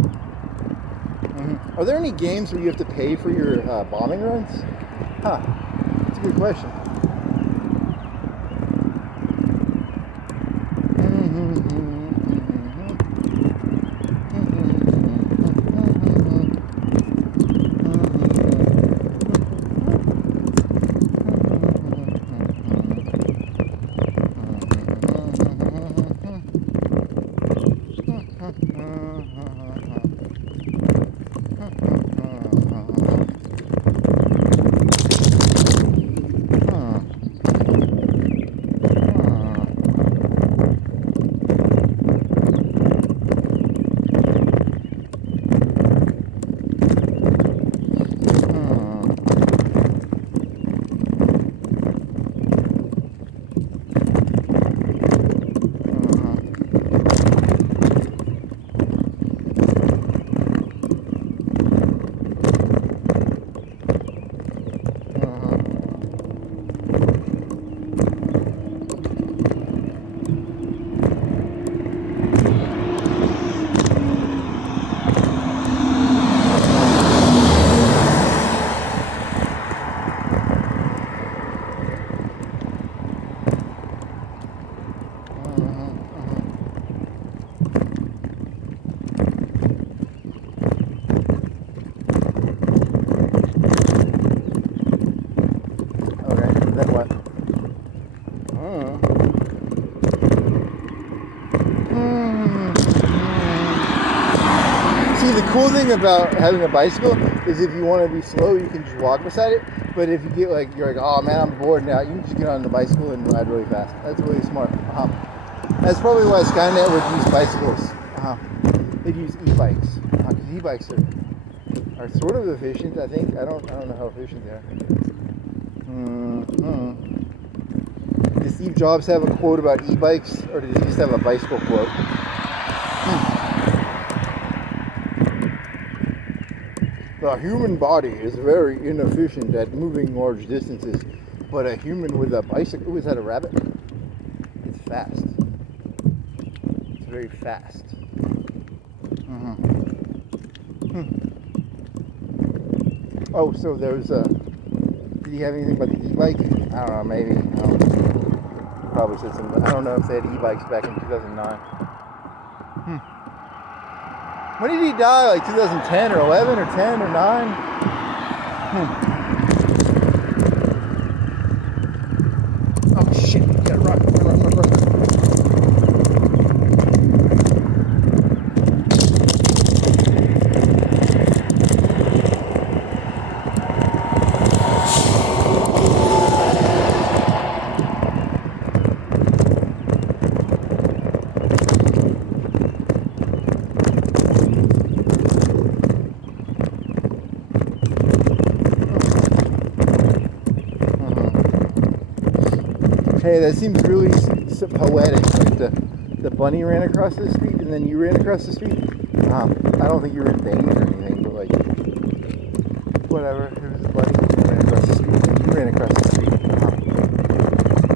Are there any games where you have to pay for your bombing runs? That's a good question. See, the cool thing about having a bicycle is if you want to be slow, you can just walk beside it. But if you get like, you're like, oh man, I'm bored now, you can just get on the bicycle and ride really fast. That's really smart. That's probably why Skynet would use bicycles. They'd use e-bikes. Because e-bikes are sort of efficient, I think. I don't know how efficient they are. Did Steve Jobs have a quote about e-bikes, or did he just have a bicycle quote? The human body is very inefficient at moving large distances, but a human with a bicycle... Ooh, is that a rabbit? It's fast. It's very fast. Oh, so there's a... Did he have anything about the e-bike? I don't know, maybe. Probably said something. I don't know if they had e-bikes back in 2009. When did he die? Like 2010 or 11 or 10 or 9? Oh shit, gotta run. Hey, that seems really poetic. Like the bunny ran across the street and then you ran across the street. I don't think you were in danger or anything, but like, whatever. There was a bunny that ran across the street and you ran across the street.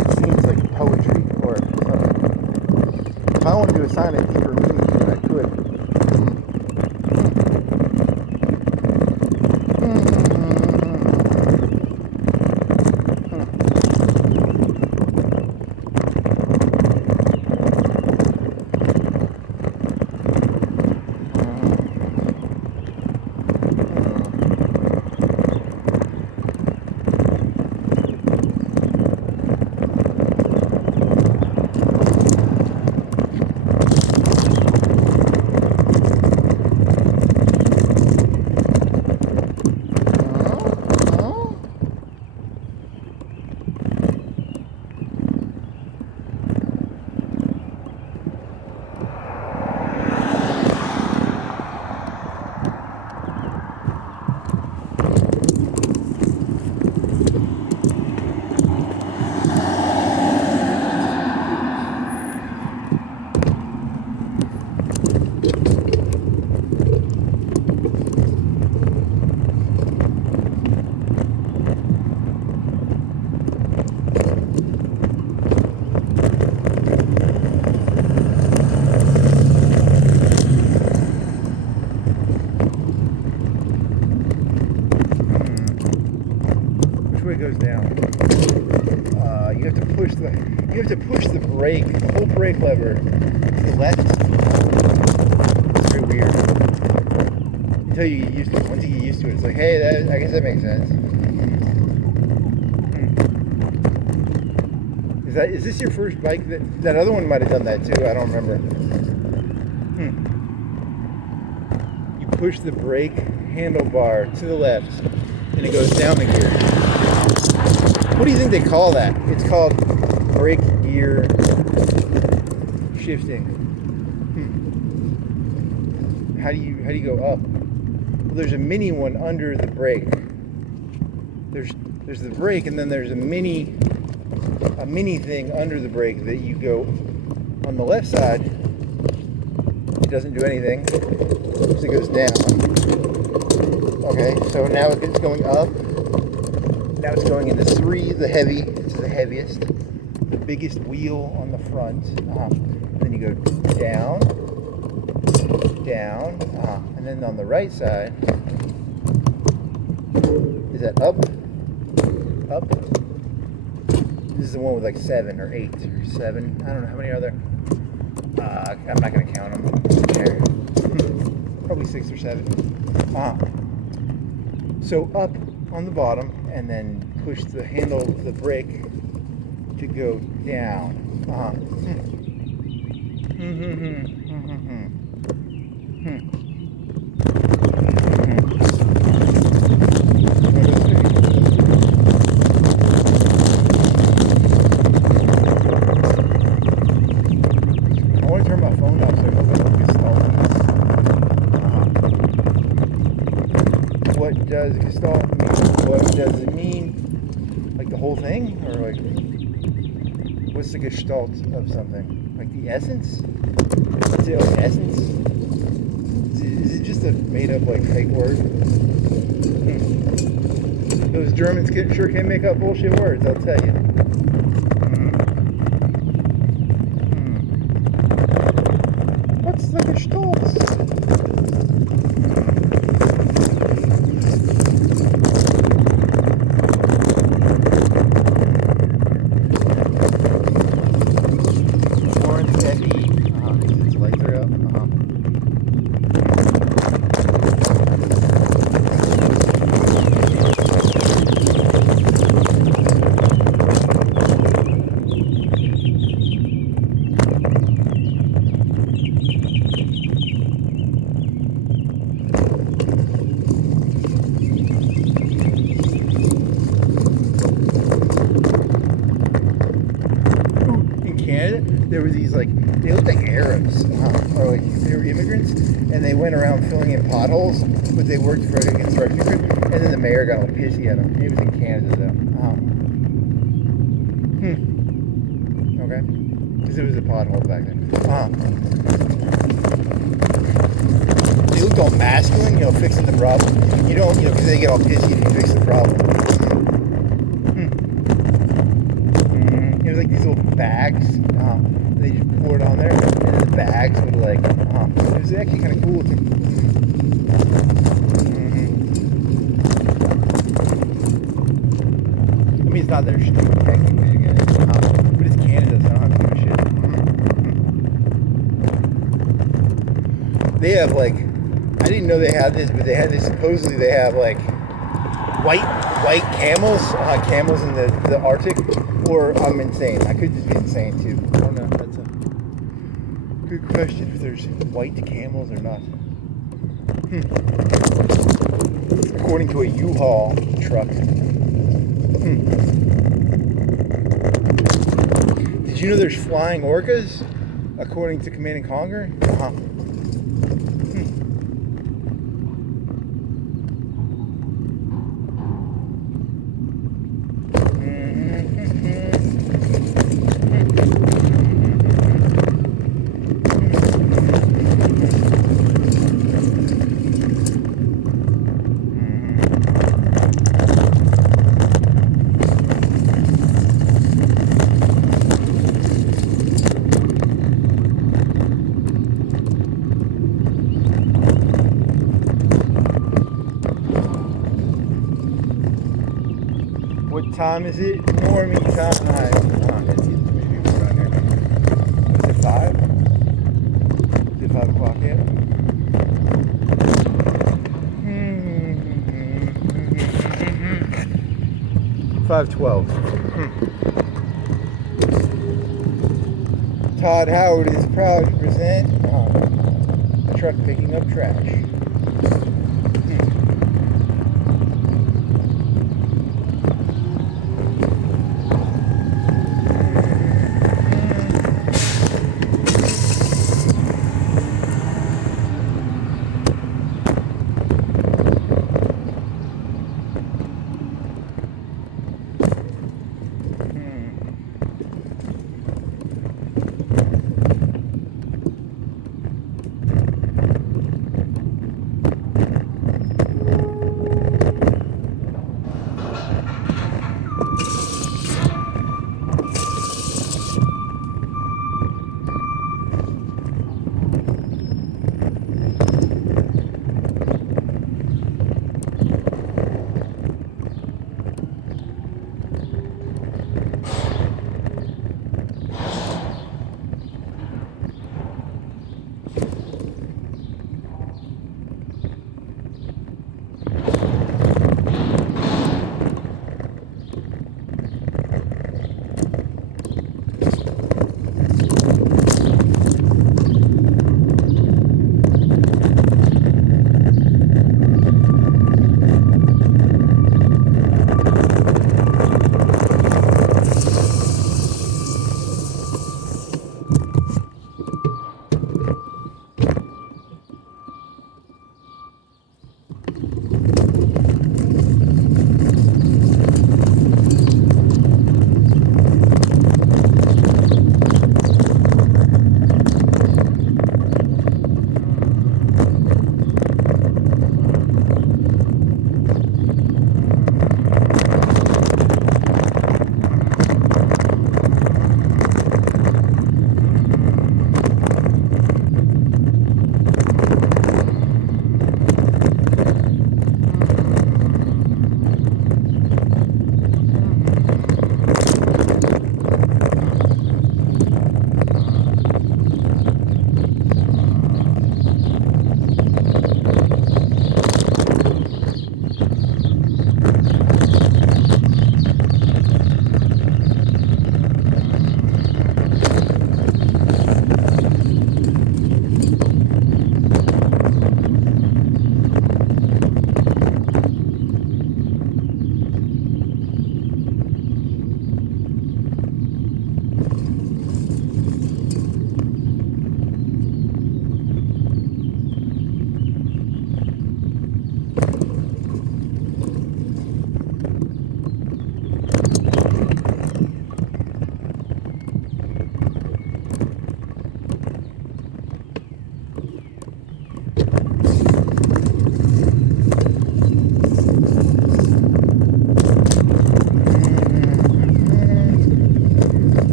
It seems like poetry or something. If I wanted to assign a deeper meaning to it, I could. Goes down. You have to push the brake, the whole brake lever to the left. It's very weird. Until you get used to it. Once you get used to it, it's like, hey, I guess that makes sense. Is this your first bike? That other one might have done that too. I don't remember. You push the brake handlebar to the left, and it goes down the gear. What do you think they call that? It's called brake gear shifting. How do you go up? Well, there's a mini one under the brake. There's the brake, and then there's a mini thing under the brake that you go on the left side. It doesn't do anything, so it goes down. Okay, so now it's going up. Now it's going into 3, the heavy. It's the heaviest, the biggest wheel on the front. Then you go down, and then on the right side, is that up? This is the one with like 7 or 8 or 7. I don't know how many are there. I'm not gonna count them. Probably 6 or 7. So up on the bottom, and then push the handle of the brake to go down. does gestalt mean? What does it mean? Like the whole thing? Or like, what's the gestalt of something? Like the essence? Is it like essence? Is it just a made up like fake word? Those Germans sure can make up bullshit words, I'll tell you. What's the gestalt? Orange Effie. Its lights are up. There were these like, they looked like Arabs, or like they were immigrants, and they went around filling in potholes, but they worked for a construction crew, and then the mayor got all pissy at them. It was in Canada though. Okay, because it was a pothole back then. They looked all masculine, fixing the problem. You don't, because they get all pissy if you fix the problem. It was like these little bags. They just pour it on there, and then the bags would like, it was actually kind of cool looking. I mean, it's not their street technically, again, but it's Canada, so I don't have to give a shit. They have like, I didn't know they had this, but they had this, supposedly they have like white camels, camels in the Arctic, or I'm insane. I could just be insane too. I don't know. That's a good question if there's white camels or not. According to a U-Haul truck. Did you know there's flying orcas? According to Command and Conquer? What time is it? Normie time. Let's see, maybe we're around here. Is it 5? Is it 5 o'clock yet? 5:12. Todd Howard is proud to present a truck picking up trash.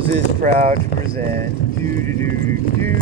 Jules is proud to present. Do do do do do.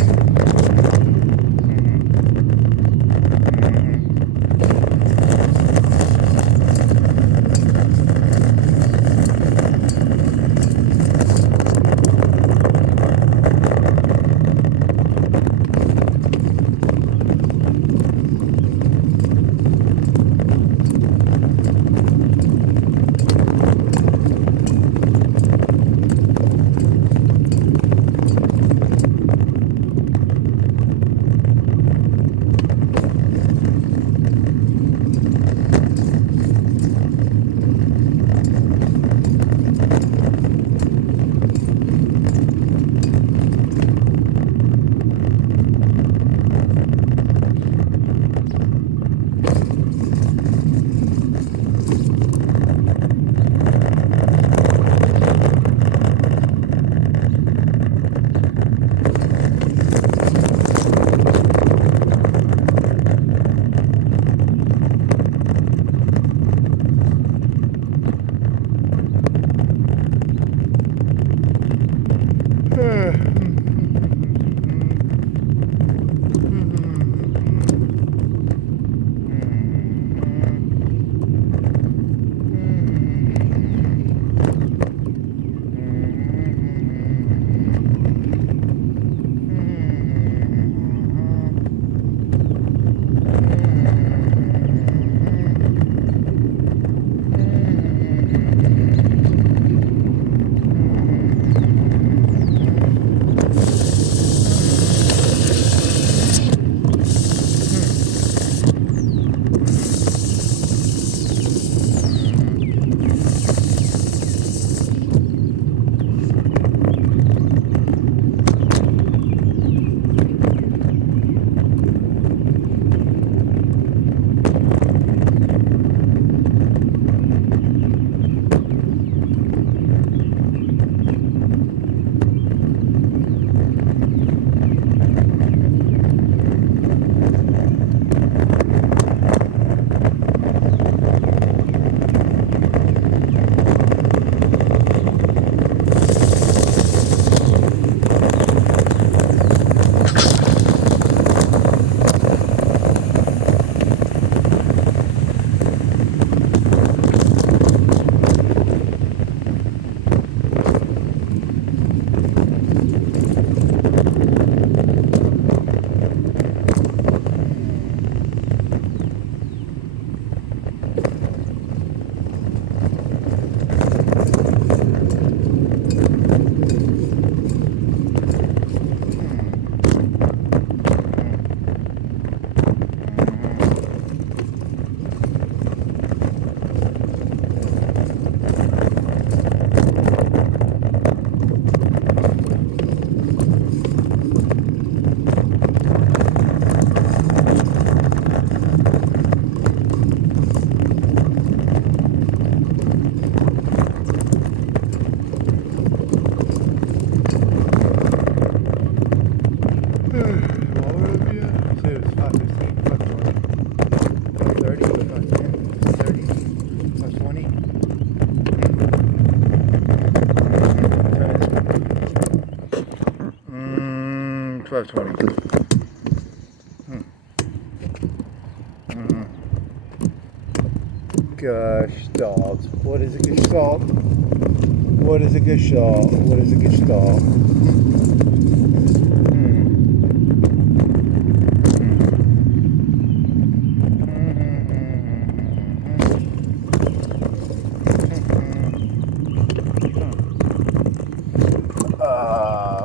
Gestalt. What is a gestalt? What is a gestalt? What is a gestalt?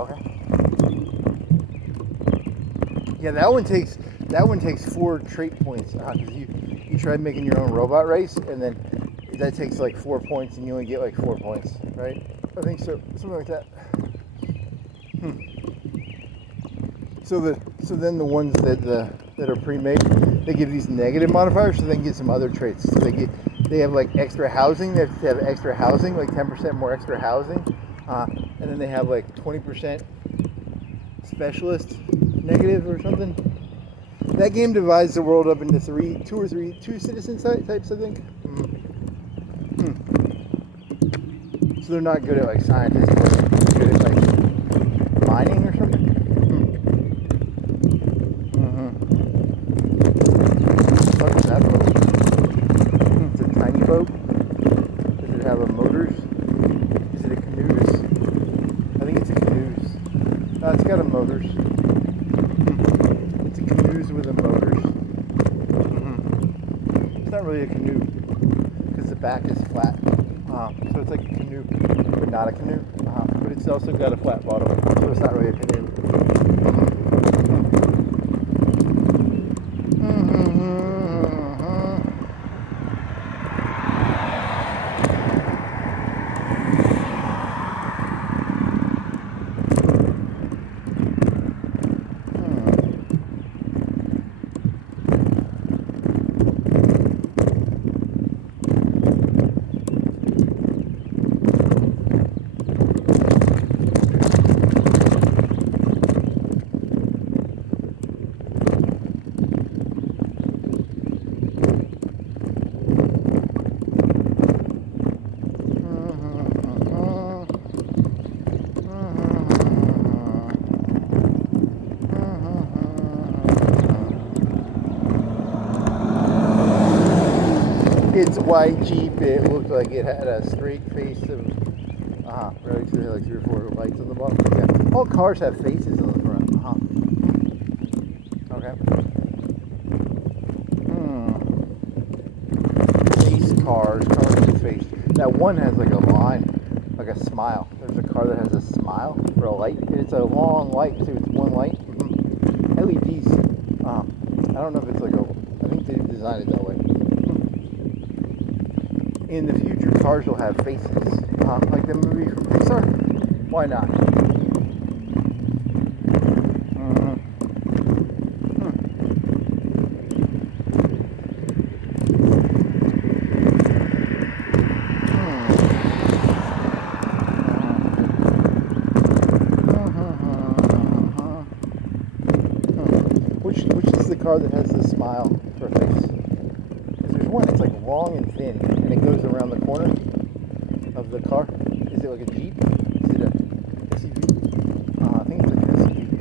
Okay. Yeah, that one takes 4 trait points because you tried making your own robot race, and then that takes like 4 points, and you only get like 4 points, right? I think so, something like that. So then the ones that are pre-made, they give these negative modifiers, so they can get some other traits. So they have like extra housing. They have extra housing, like 10% more extra housing, and then they have like 20% specialist negative or something. That game divides the world up into two citizen types, I think. So they're not good at like scientists work. They're good at like mining or something. What is that boat? It's a tiny boat. Does it have a motors? Is it a canoes? I think it's a canoes. No, it's got a motors. It's a canoes with a motors. It's not really a canoe because the back is flat. So it's like a canoe, but not a canoe. But it's also got a flat bottom, so it's not really a canoe. It's white Jeep. It looked like it had a straight face of right, so like 3 or 4 lights on the bottom. Yeah. All cars have faces on the front. Okay. Face cars with face. That one has like a line, like a smile. There's a car that has a smile for a light. It's a long light too. It's one light. LEDs. I don't know if it's like a. I think they designed it that way. In the future, cars will have faces, like the movie from Pixar. Why not? Which is the car that has the smile for a face? There's one that's like long and thin, and it goes around the corner of the car. Is it like a Jeep? Is it a SUV? I think it's like an SUV.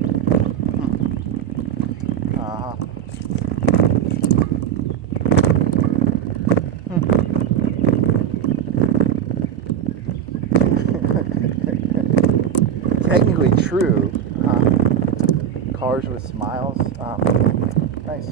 Technically true. Cars with smiles. Nice.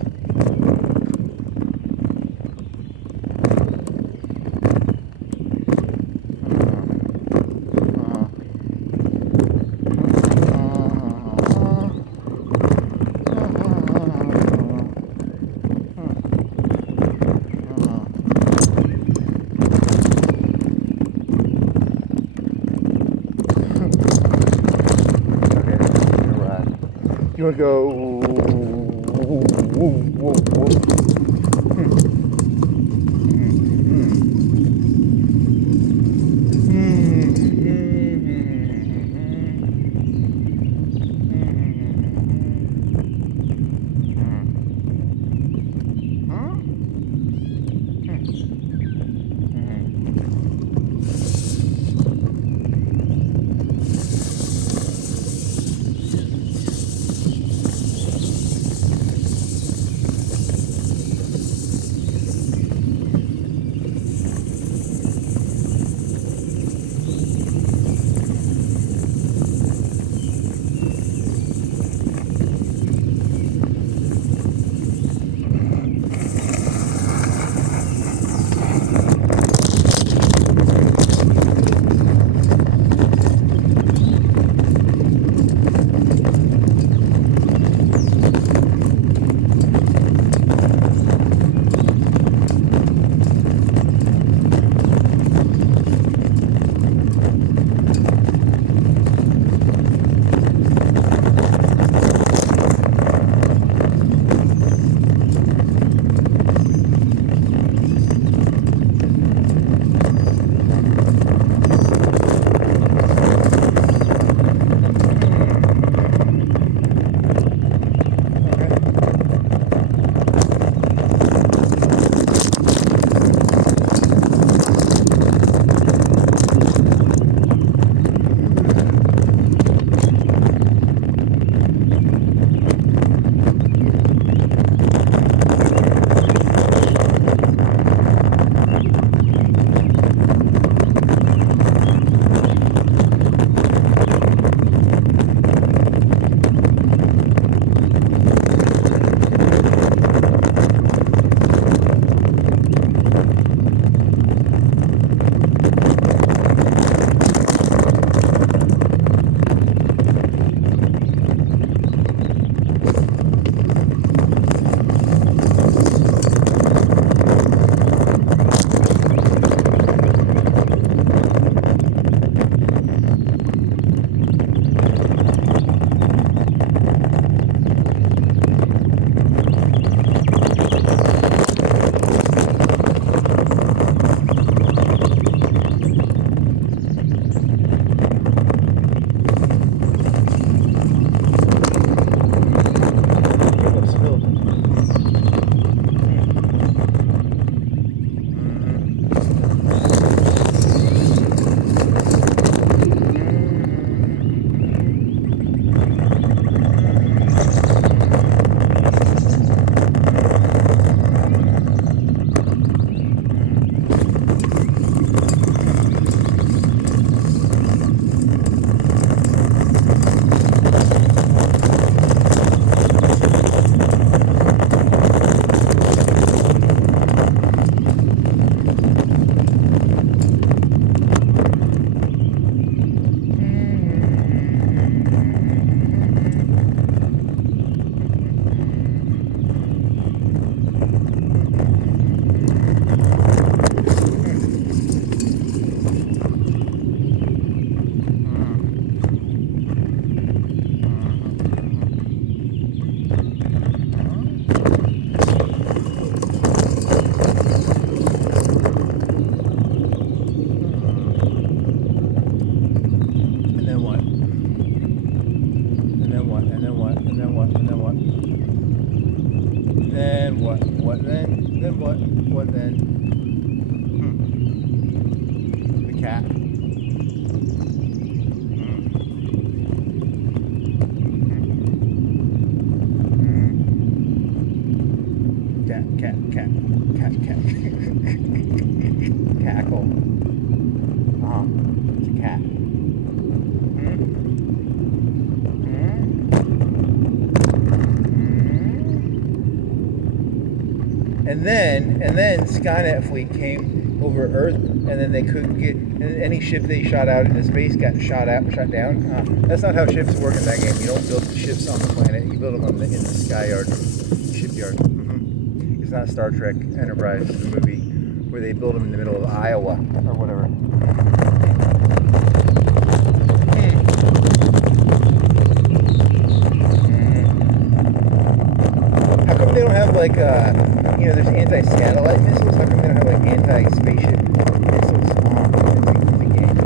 You want to go? what then? The cat. Cat. Cackle. It's a cat. And then Skynet fleet came over Earth, and then they couldn't get any ship they shot out into space got shot down. That's not how ships work in that game. You don't build ships on the planet. You build them in the sky yard, shipyard. It's not Star Trek Enterprise, the movie where they build them in the middle of Iowa or whatever. How come they don't have like there's anti-satellite missiles? How come they don't have like anti-spaceship missiles in the game?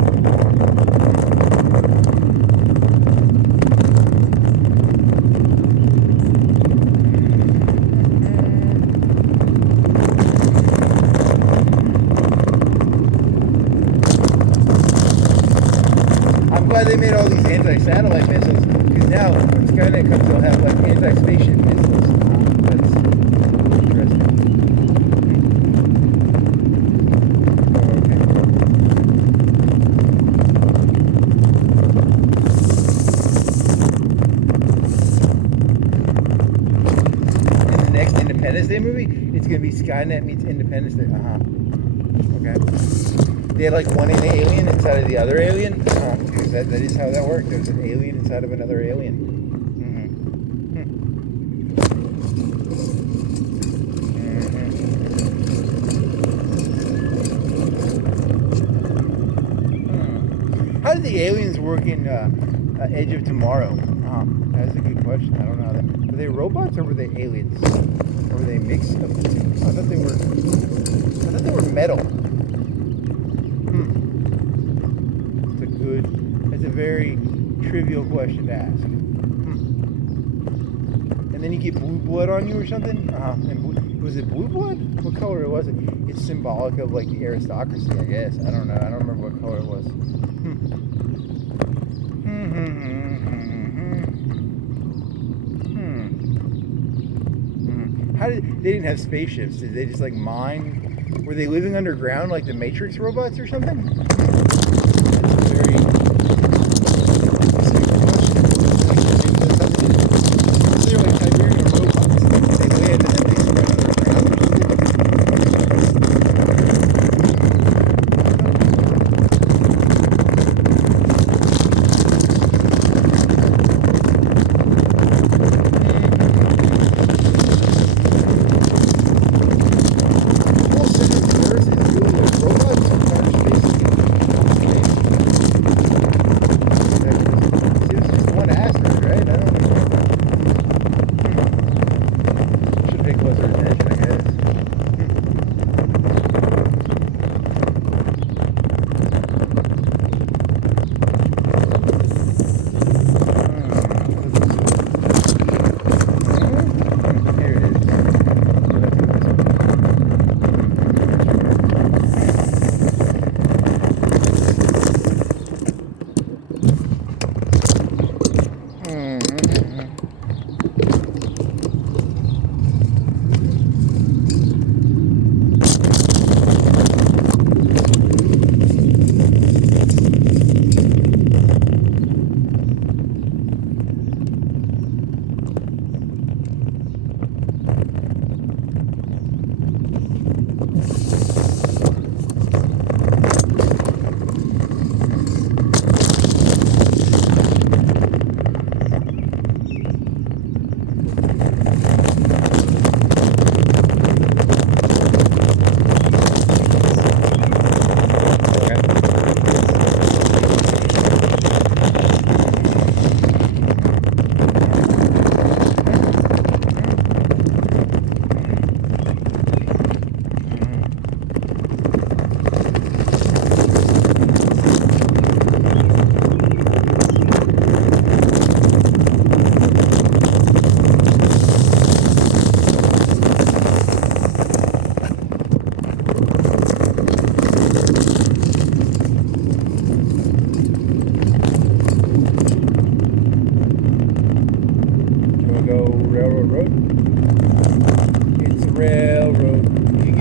I'm glad they made all these anti-satellite missiles, because now when Skynet comes, they'll have like anti-spaceship missiles. That's interesting. In the next Independence Day movie, it's going to be Skynet meets Independence Day. Okay. They had like one alien inside of the other alien. Because that is how that worked. There's an alien inside of another alien. How did the aliens work in Edge of Tomorrow? That's a good question. I don't know. Were they robots or were they aliens? Or were they a mix of the two? I thought they were metal. That's a very trivial question to ask. And then you get blue blood on you or something? Was it blue blood? What color was it? It's symbolic of like the aristocracy, I guess. I don't know. I don't remember what color it was. They didn't have spaceships? Did they just like mine? Were they living underground like the Matrix robots or something? That's a very they're like Siberian robots. They land and then they spread underground. Well, since the Earth is doing with robots from outer space,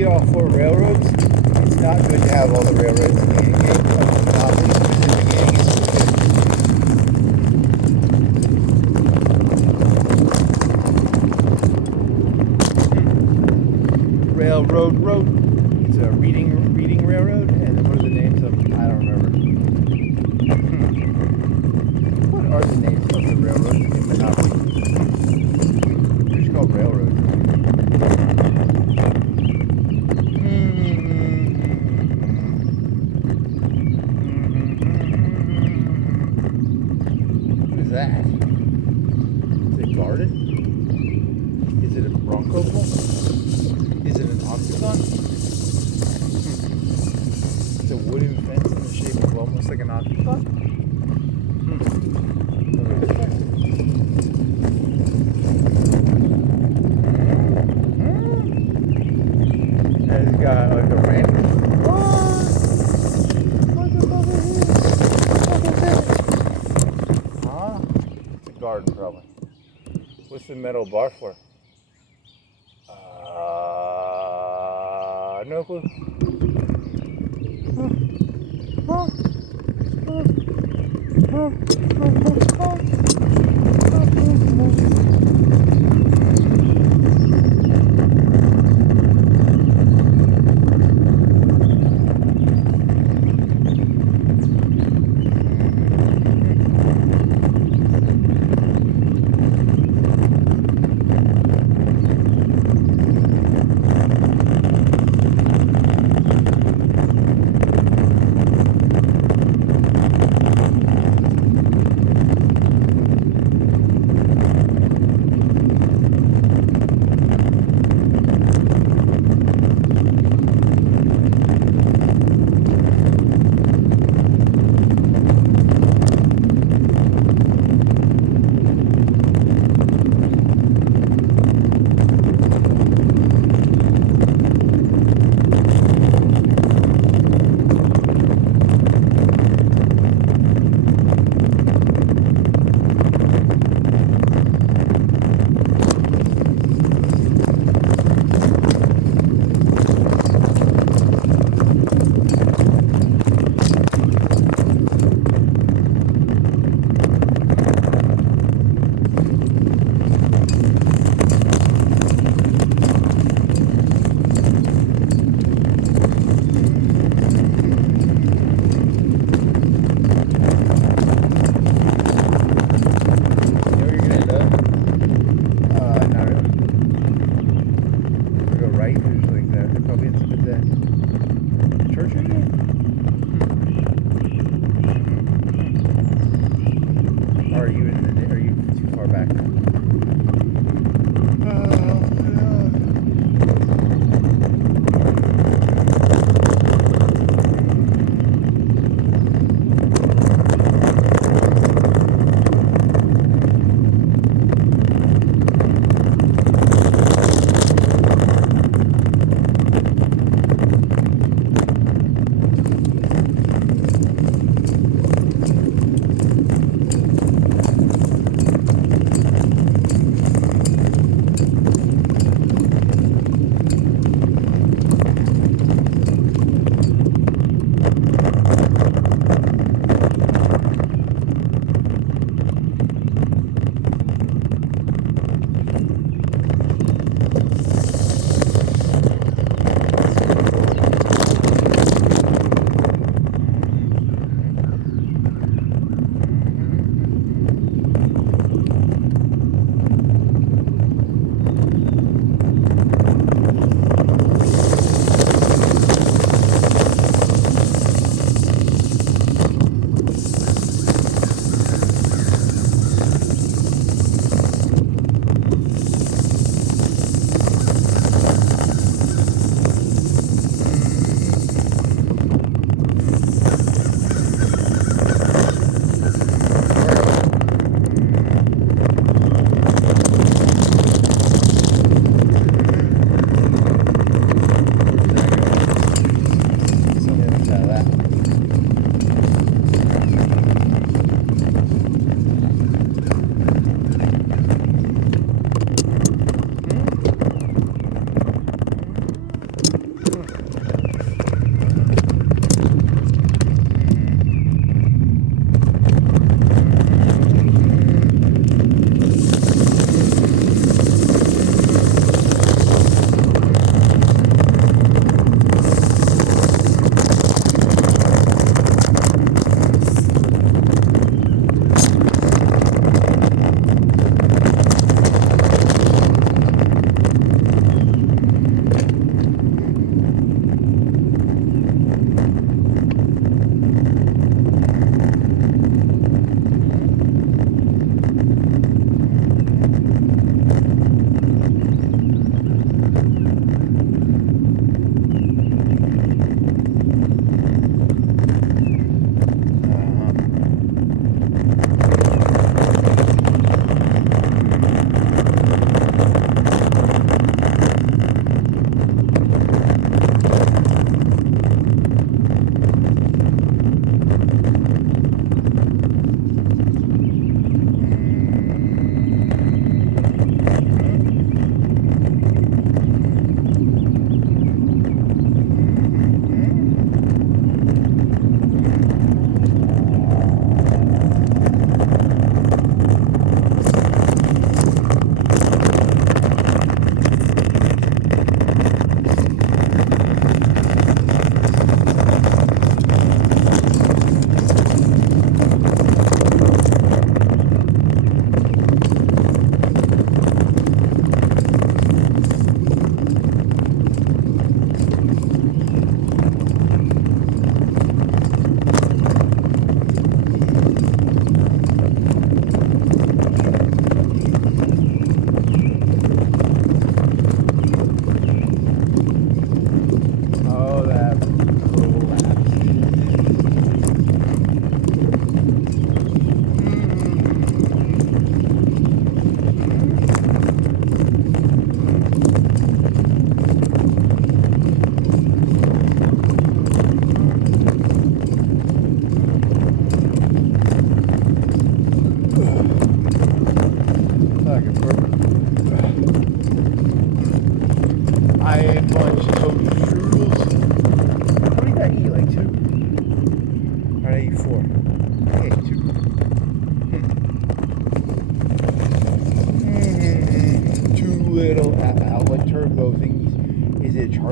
get all 4 railroads. It's not good to have all the railroads in the end game. Monopoly, because in the beginning it's good. Railroad road. It's a reading railroad, and what are the names of them? I don't remember. What are the names of the railroads in Monopoly? They're just called railroads. What is that? Is it a garden? Is it a bronco bull? Is it an octagon? It's a wooden fence in the shape of almost like an octagon? And it's got like a ramp. What's above it here? What is it? Huh? It's a garden probably. What's the metal bar for? No clue.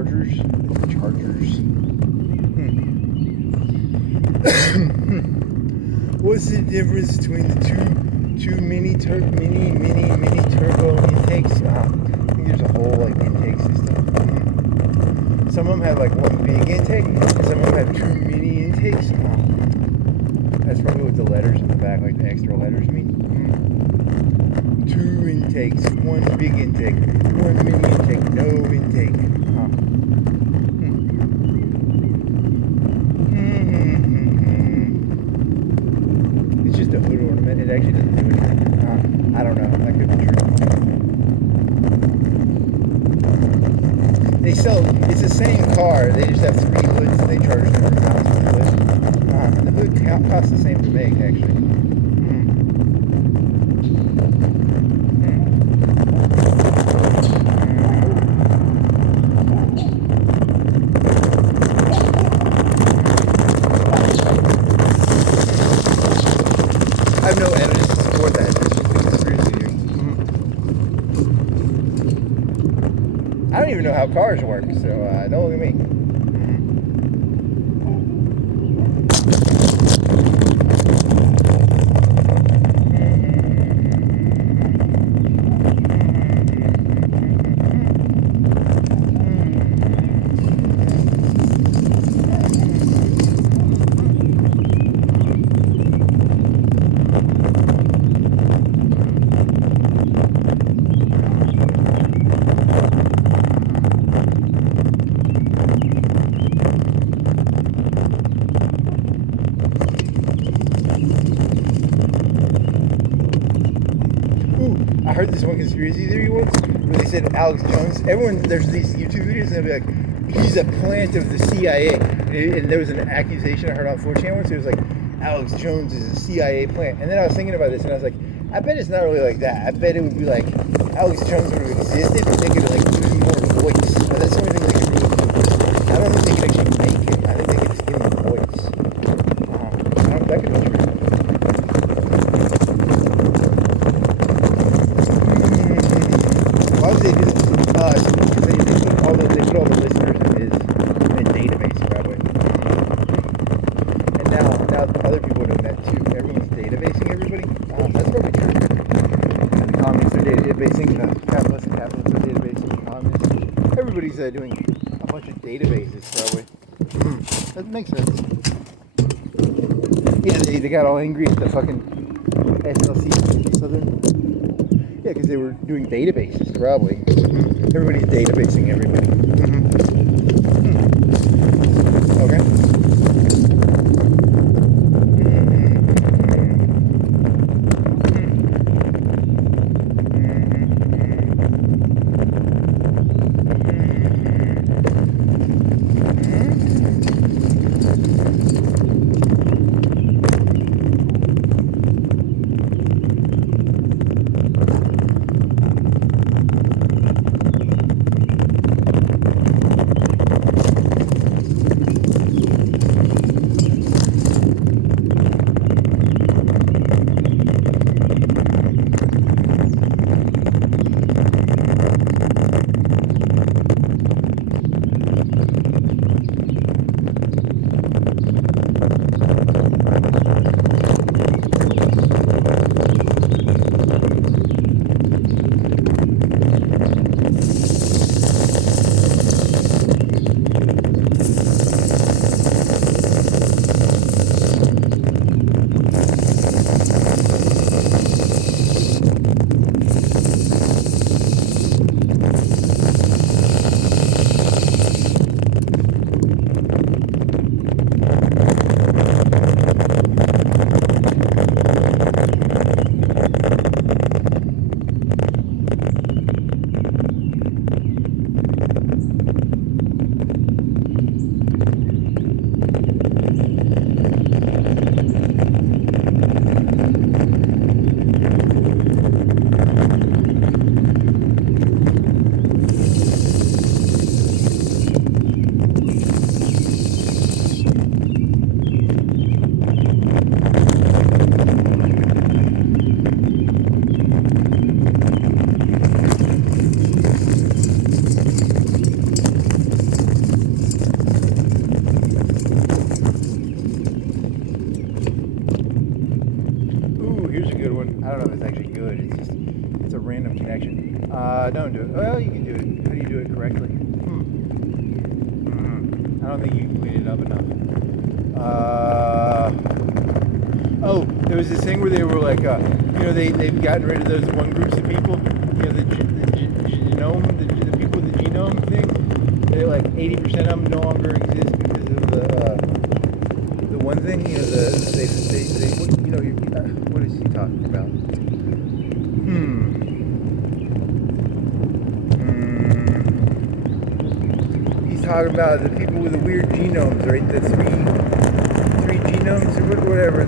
chargers. What's the difference between the two mini turbo intakes? I think there's a whole like intake system. Some of them have like one big intake, and some of them have two mini intakes. That's probably what the letters in the back, like the extra letters, mean. Two intakes, one big intake, one mini intake, no intake. It's just a hood ornament. It actually doesn't do anything. I don't know. That could be true. They sell. It's the same car. They just have 3 hoods and they charge different amounts for the hood. And the hood costs the same to make, actually. I have no evidence to support that. It's just a conspiracy theory. I don't even know how cars work, so don't look at me. I heard this one conspiracy theory once where they said Alex Jones. There's these YouTube videos and they'll be like, he's a plant of the CIA. And there was an accusation I heard on 4chan once. It was like, Alex Jones is a CIA plant. And then I was thinking about this and I was like, I bet it's not really like that. I bet it would be like, Alex Jones would have existed, but they could like give him more voice. But that's the only thing they could really do. I don't think they could actually make him. I think they could just give him a voice. That could be true. Why would they do this? They put all the listeners in his database, probably. And now other people are doing that too. Everyone's databasing everybody. That's probably true. The communists are databasing the capitalists, and capitalists are databasing the communists. Everybody's doing a bunch of databases, probably. That makes sense. Yeah, they got all angry at the fucking SLC Southern. Yeah, because they were doing databases, probably. Everybody's databasing everybody. Okay. here's a good one. I don't know if it's actually good. It's a random connection. Don't do it. Well, you can do it. How do you do it correctly? I don't think you can clean it up enough. Oh, there was this thing where they were like, they've gotten rid of those one groups of people. The genome, the people with the genome thing. They're like 80% of them no longer exist because of the one thing. What is he talking about? He's talking about the people with the weird genomes, right? The three genomes or whatever.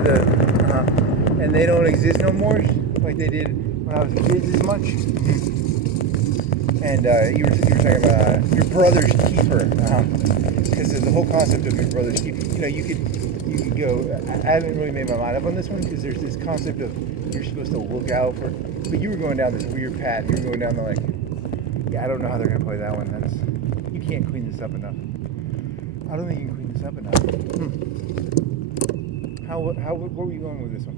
And they don't exist no more, like they did when I was a kid as much. And you were talking about your brother's keeper, because the whole concept of your brother's keeper. You could go. I haven't really made my mind up on this one because there's this concept of you're supposed to look out for. But you were going down this weird path. You were going down the I don't know how they're gonna play that one. You can't clean this up enough. I don't think you can clean this up enough. What were you going with this one?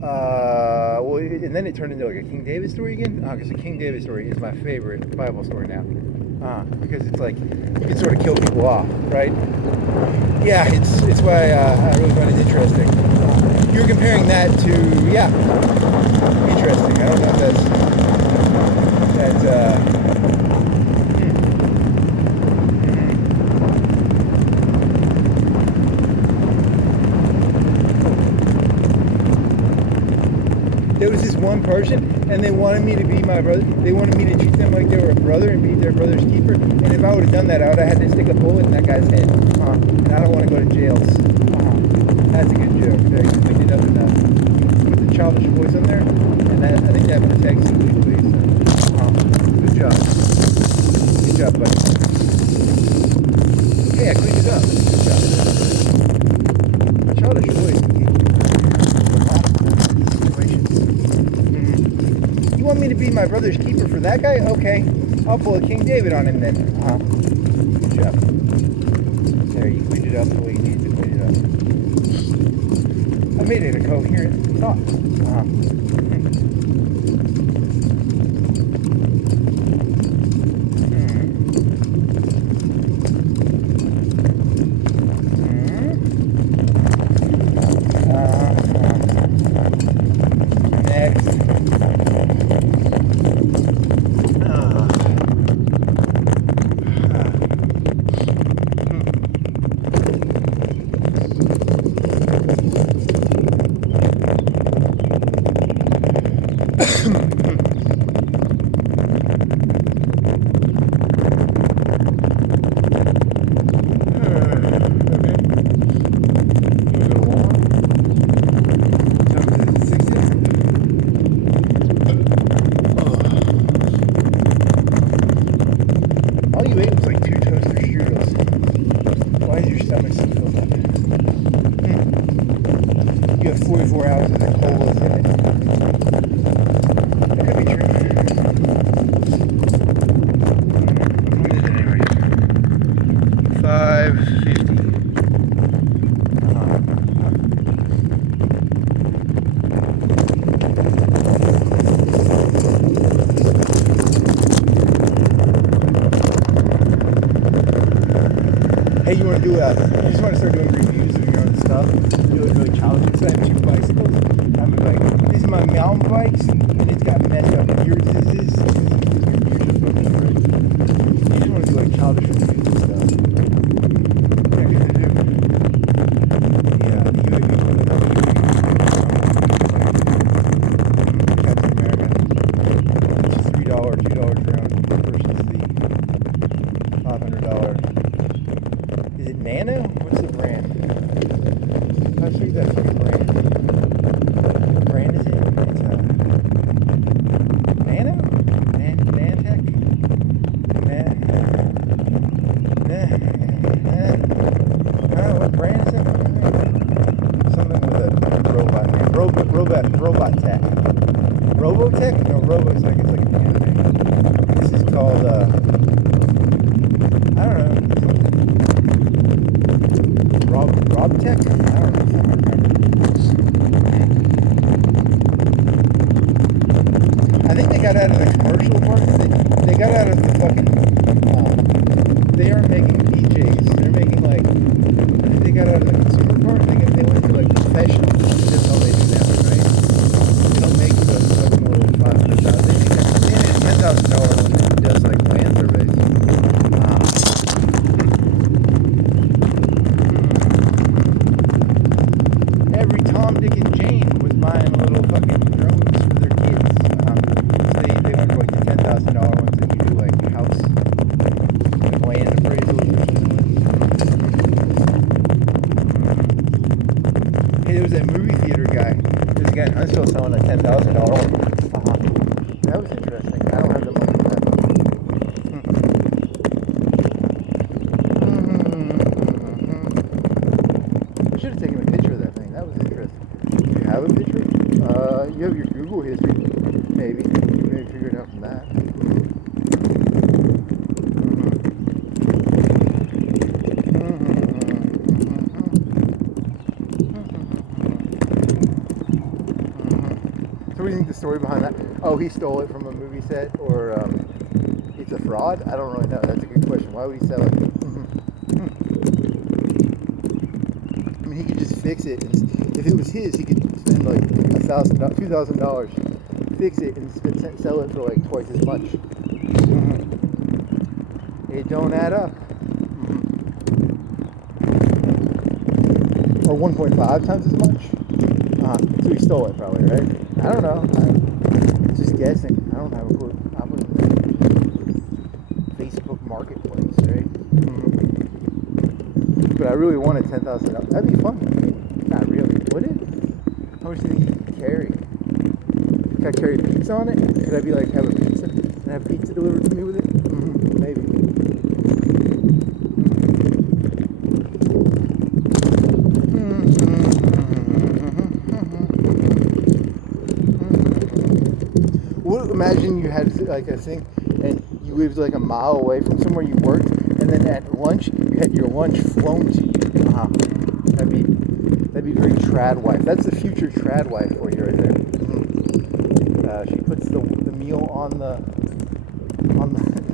Well, and then it turned into like a King David story again. Because the King David story is my favorite Bible story now. Because it's like you can sort of kill people off, right? Yeah, it's why I really find it interesting. You're comparing that to interesting. I don't know if that's There was this one person, and they wanted me to be my brother. They wanted me to treat them like they were a brother and be their brother's keeper. And if I would have done that, I would have had to stick a bullet in that guy's head. And I don't want to go to jail. That's a good joke. There, you cleaned it up enough. Put the childish voice on there, and I think that protects you, please. Good job. Good job, buddy. Hey, I cleaned it up. Good job. Childish voice. You want me to be my brother's keeper for that guy? Okay, I'll pull a King David on him then. Good job. There, you cleaned it up the way you needed to clean it up. I made it a coherent thought. You have 44 ounces of colas in it. That could be true. What is it anyway? 550. Hey, you want to do you just want to start doing reviews of your own stuff? Do it really challenging. So I have 2 bicycles. I'm like, these are my mountain bikes, and it's got messed up. Yours is. You just want to do like childish reviews and stuff. Yeah, good to do. Yeah, Captain America. It's $3, $2 round versus the $500. Is it Nano? What's the brand? I'll show you that fucking brand. What brand is it? It's Nano? Nantech? What brand is it? Something with a robot name. Robot Tech. Robotech? No, Robo's like, it's like an anime. This is called, I don't know. Rob Tech? I don't know. Tom, Dick, and Jane was buying little fucking drones for their kids. So they went for like the $10,000 ones that you do like house, like land appraisals or something. Hey, there was that movie theater guy. There's a guy in Huntsville selling a $10,000 one. That was interesting. I don't have the money for that. I should have taken a picture of that thing. That was interesting. Do you have a picture? You have your Google history. Maybe. Maybe figure it out from that. So what do you think the story behind that? Oh, he stole it from a movie set, or it's a fraud? I don't really know. That's a good question. Why would he sell it? I mean, he could just fix it. And if it was his, he could spend like $1,000, $2,000, fix it, and sell it for like twice as much. It don't add up. Or 1.5 times as much. So he stole it, probably, right? I don't know. I'm just guessing. I don't have a clue. I wouldn't know. Facebook Marketplace, right? But I really wanted $10,000. That'd be fun. Not really. Would it? How much do you think you could carry? Could I carry pizza on it? Could I be like, have a pizza and have pizza delivered to me with it? Maybe. Well, imagine you had like a thing and you lived like a mile away from somewhere you worked, and then at lunch you had your lunch flown to you. That'd be very trad wife. That's the future trad wife for you right there. She puts the meal on the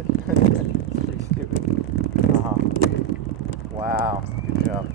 it's pretty stupid. Wow, good job.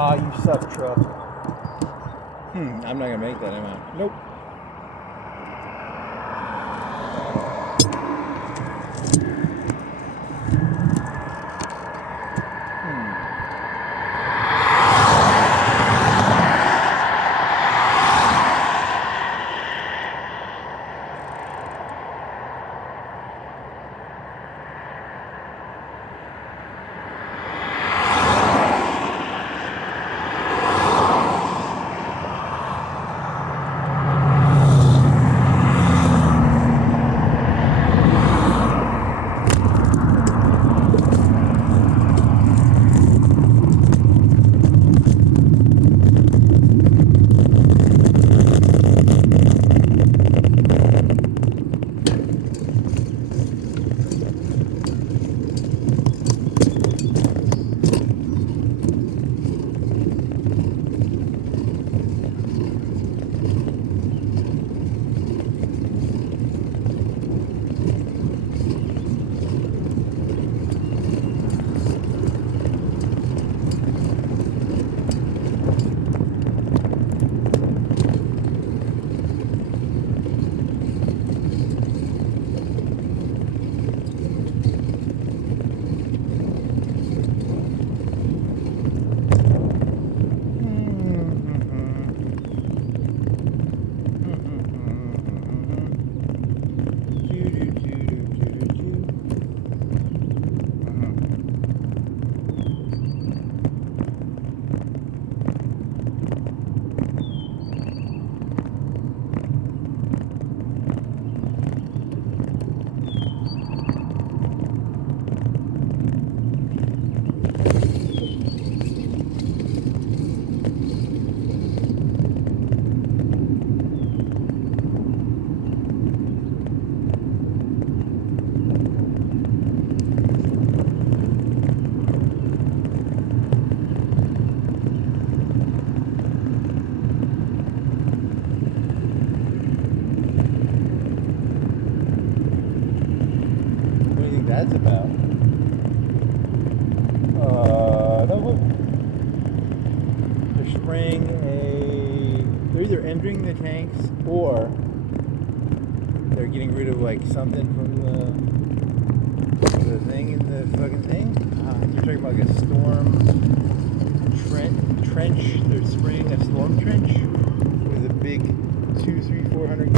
Ah, you suck, truck. I'm not gonna make that, am I? Nope. That's about. They're spraying they're either emptying the tanks or they're getting rid of like something from the thing in the fucking thing. They're talking about like a storm trench. They're spraying a storm trench with a big 200, 300, 400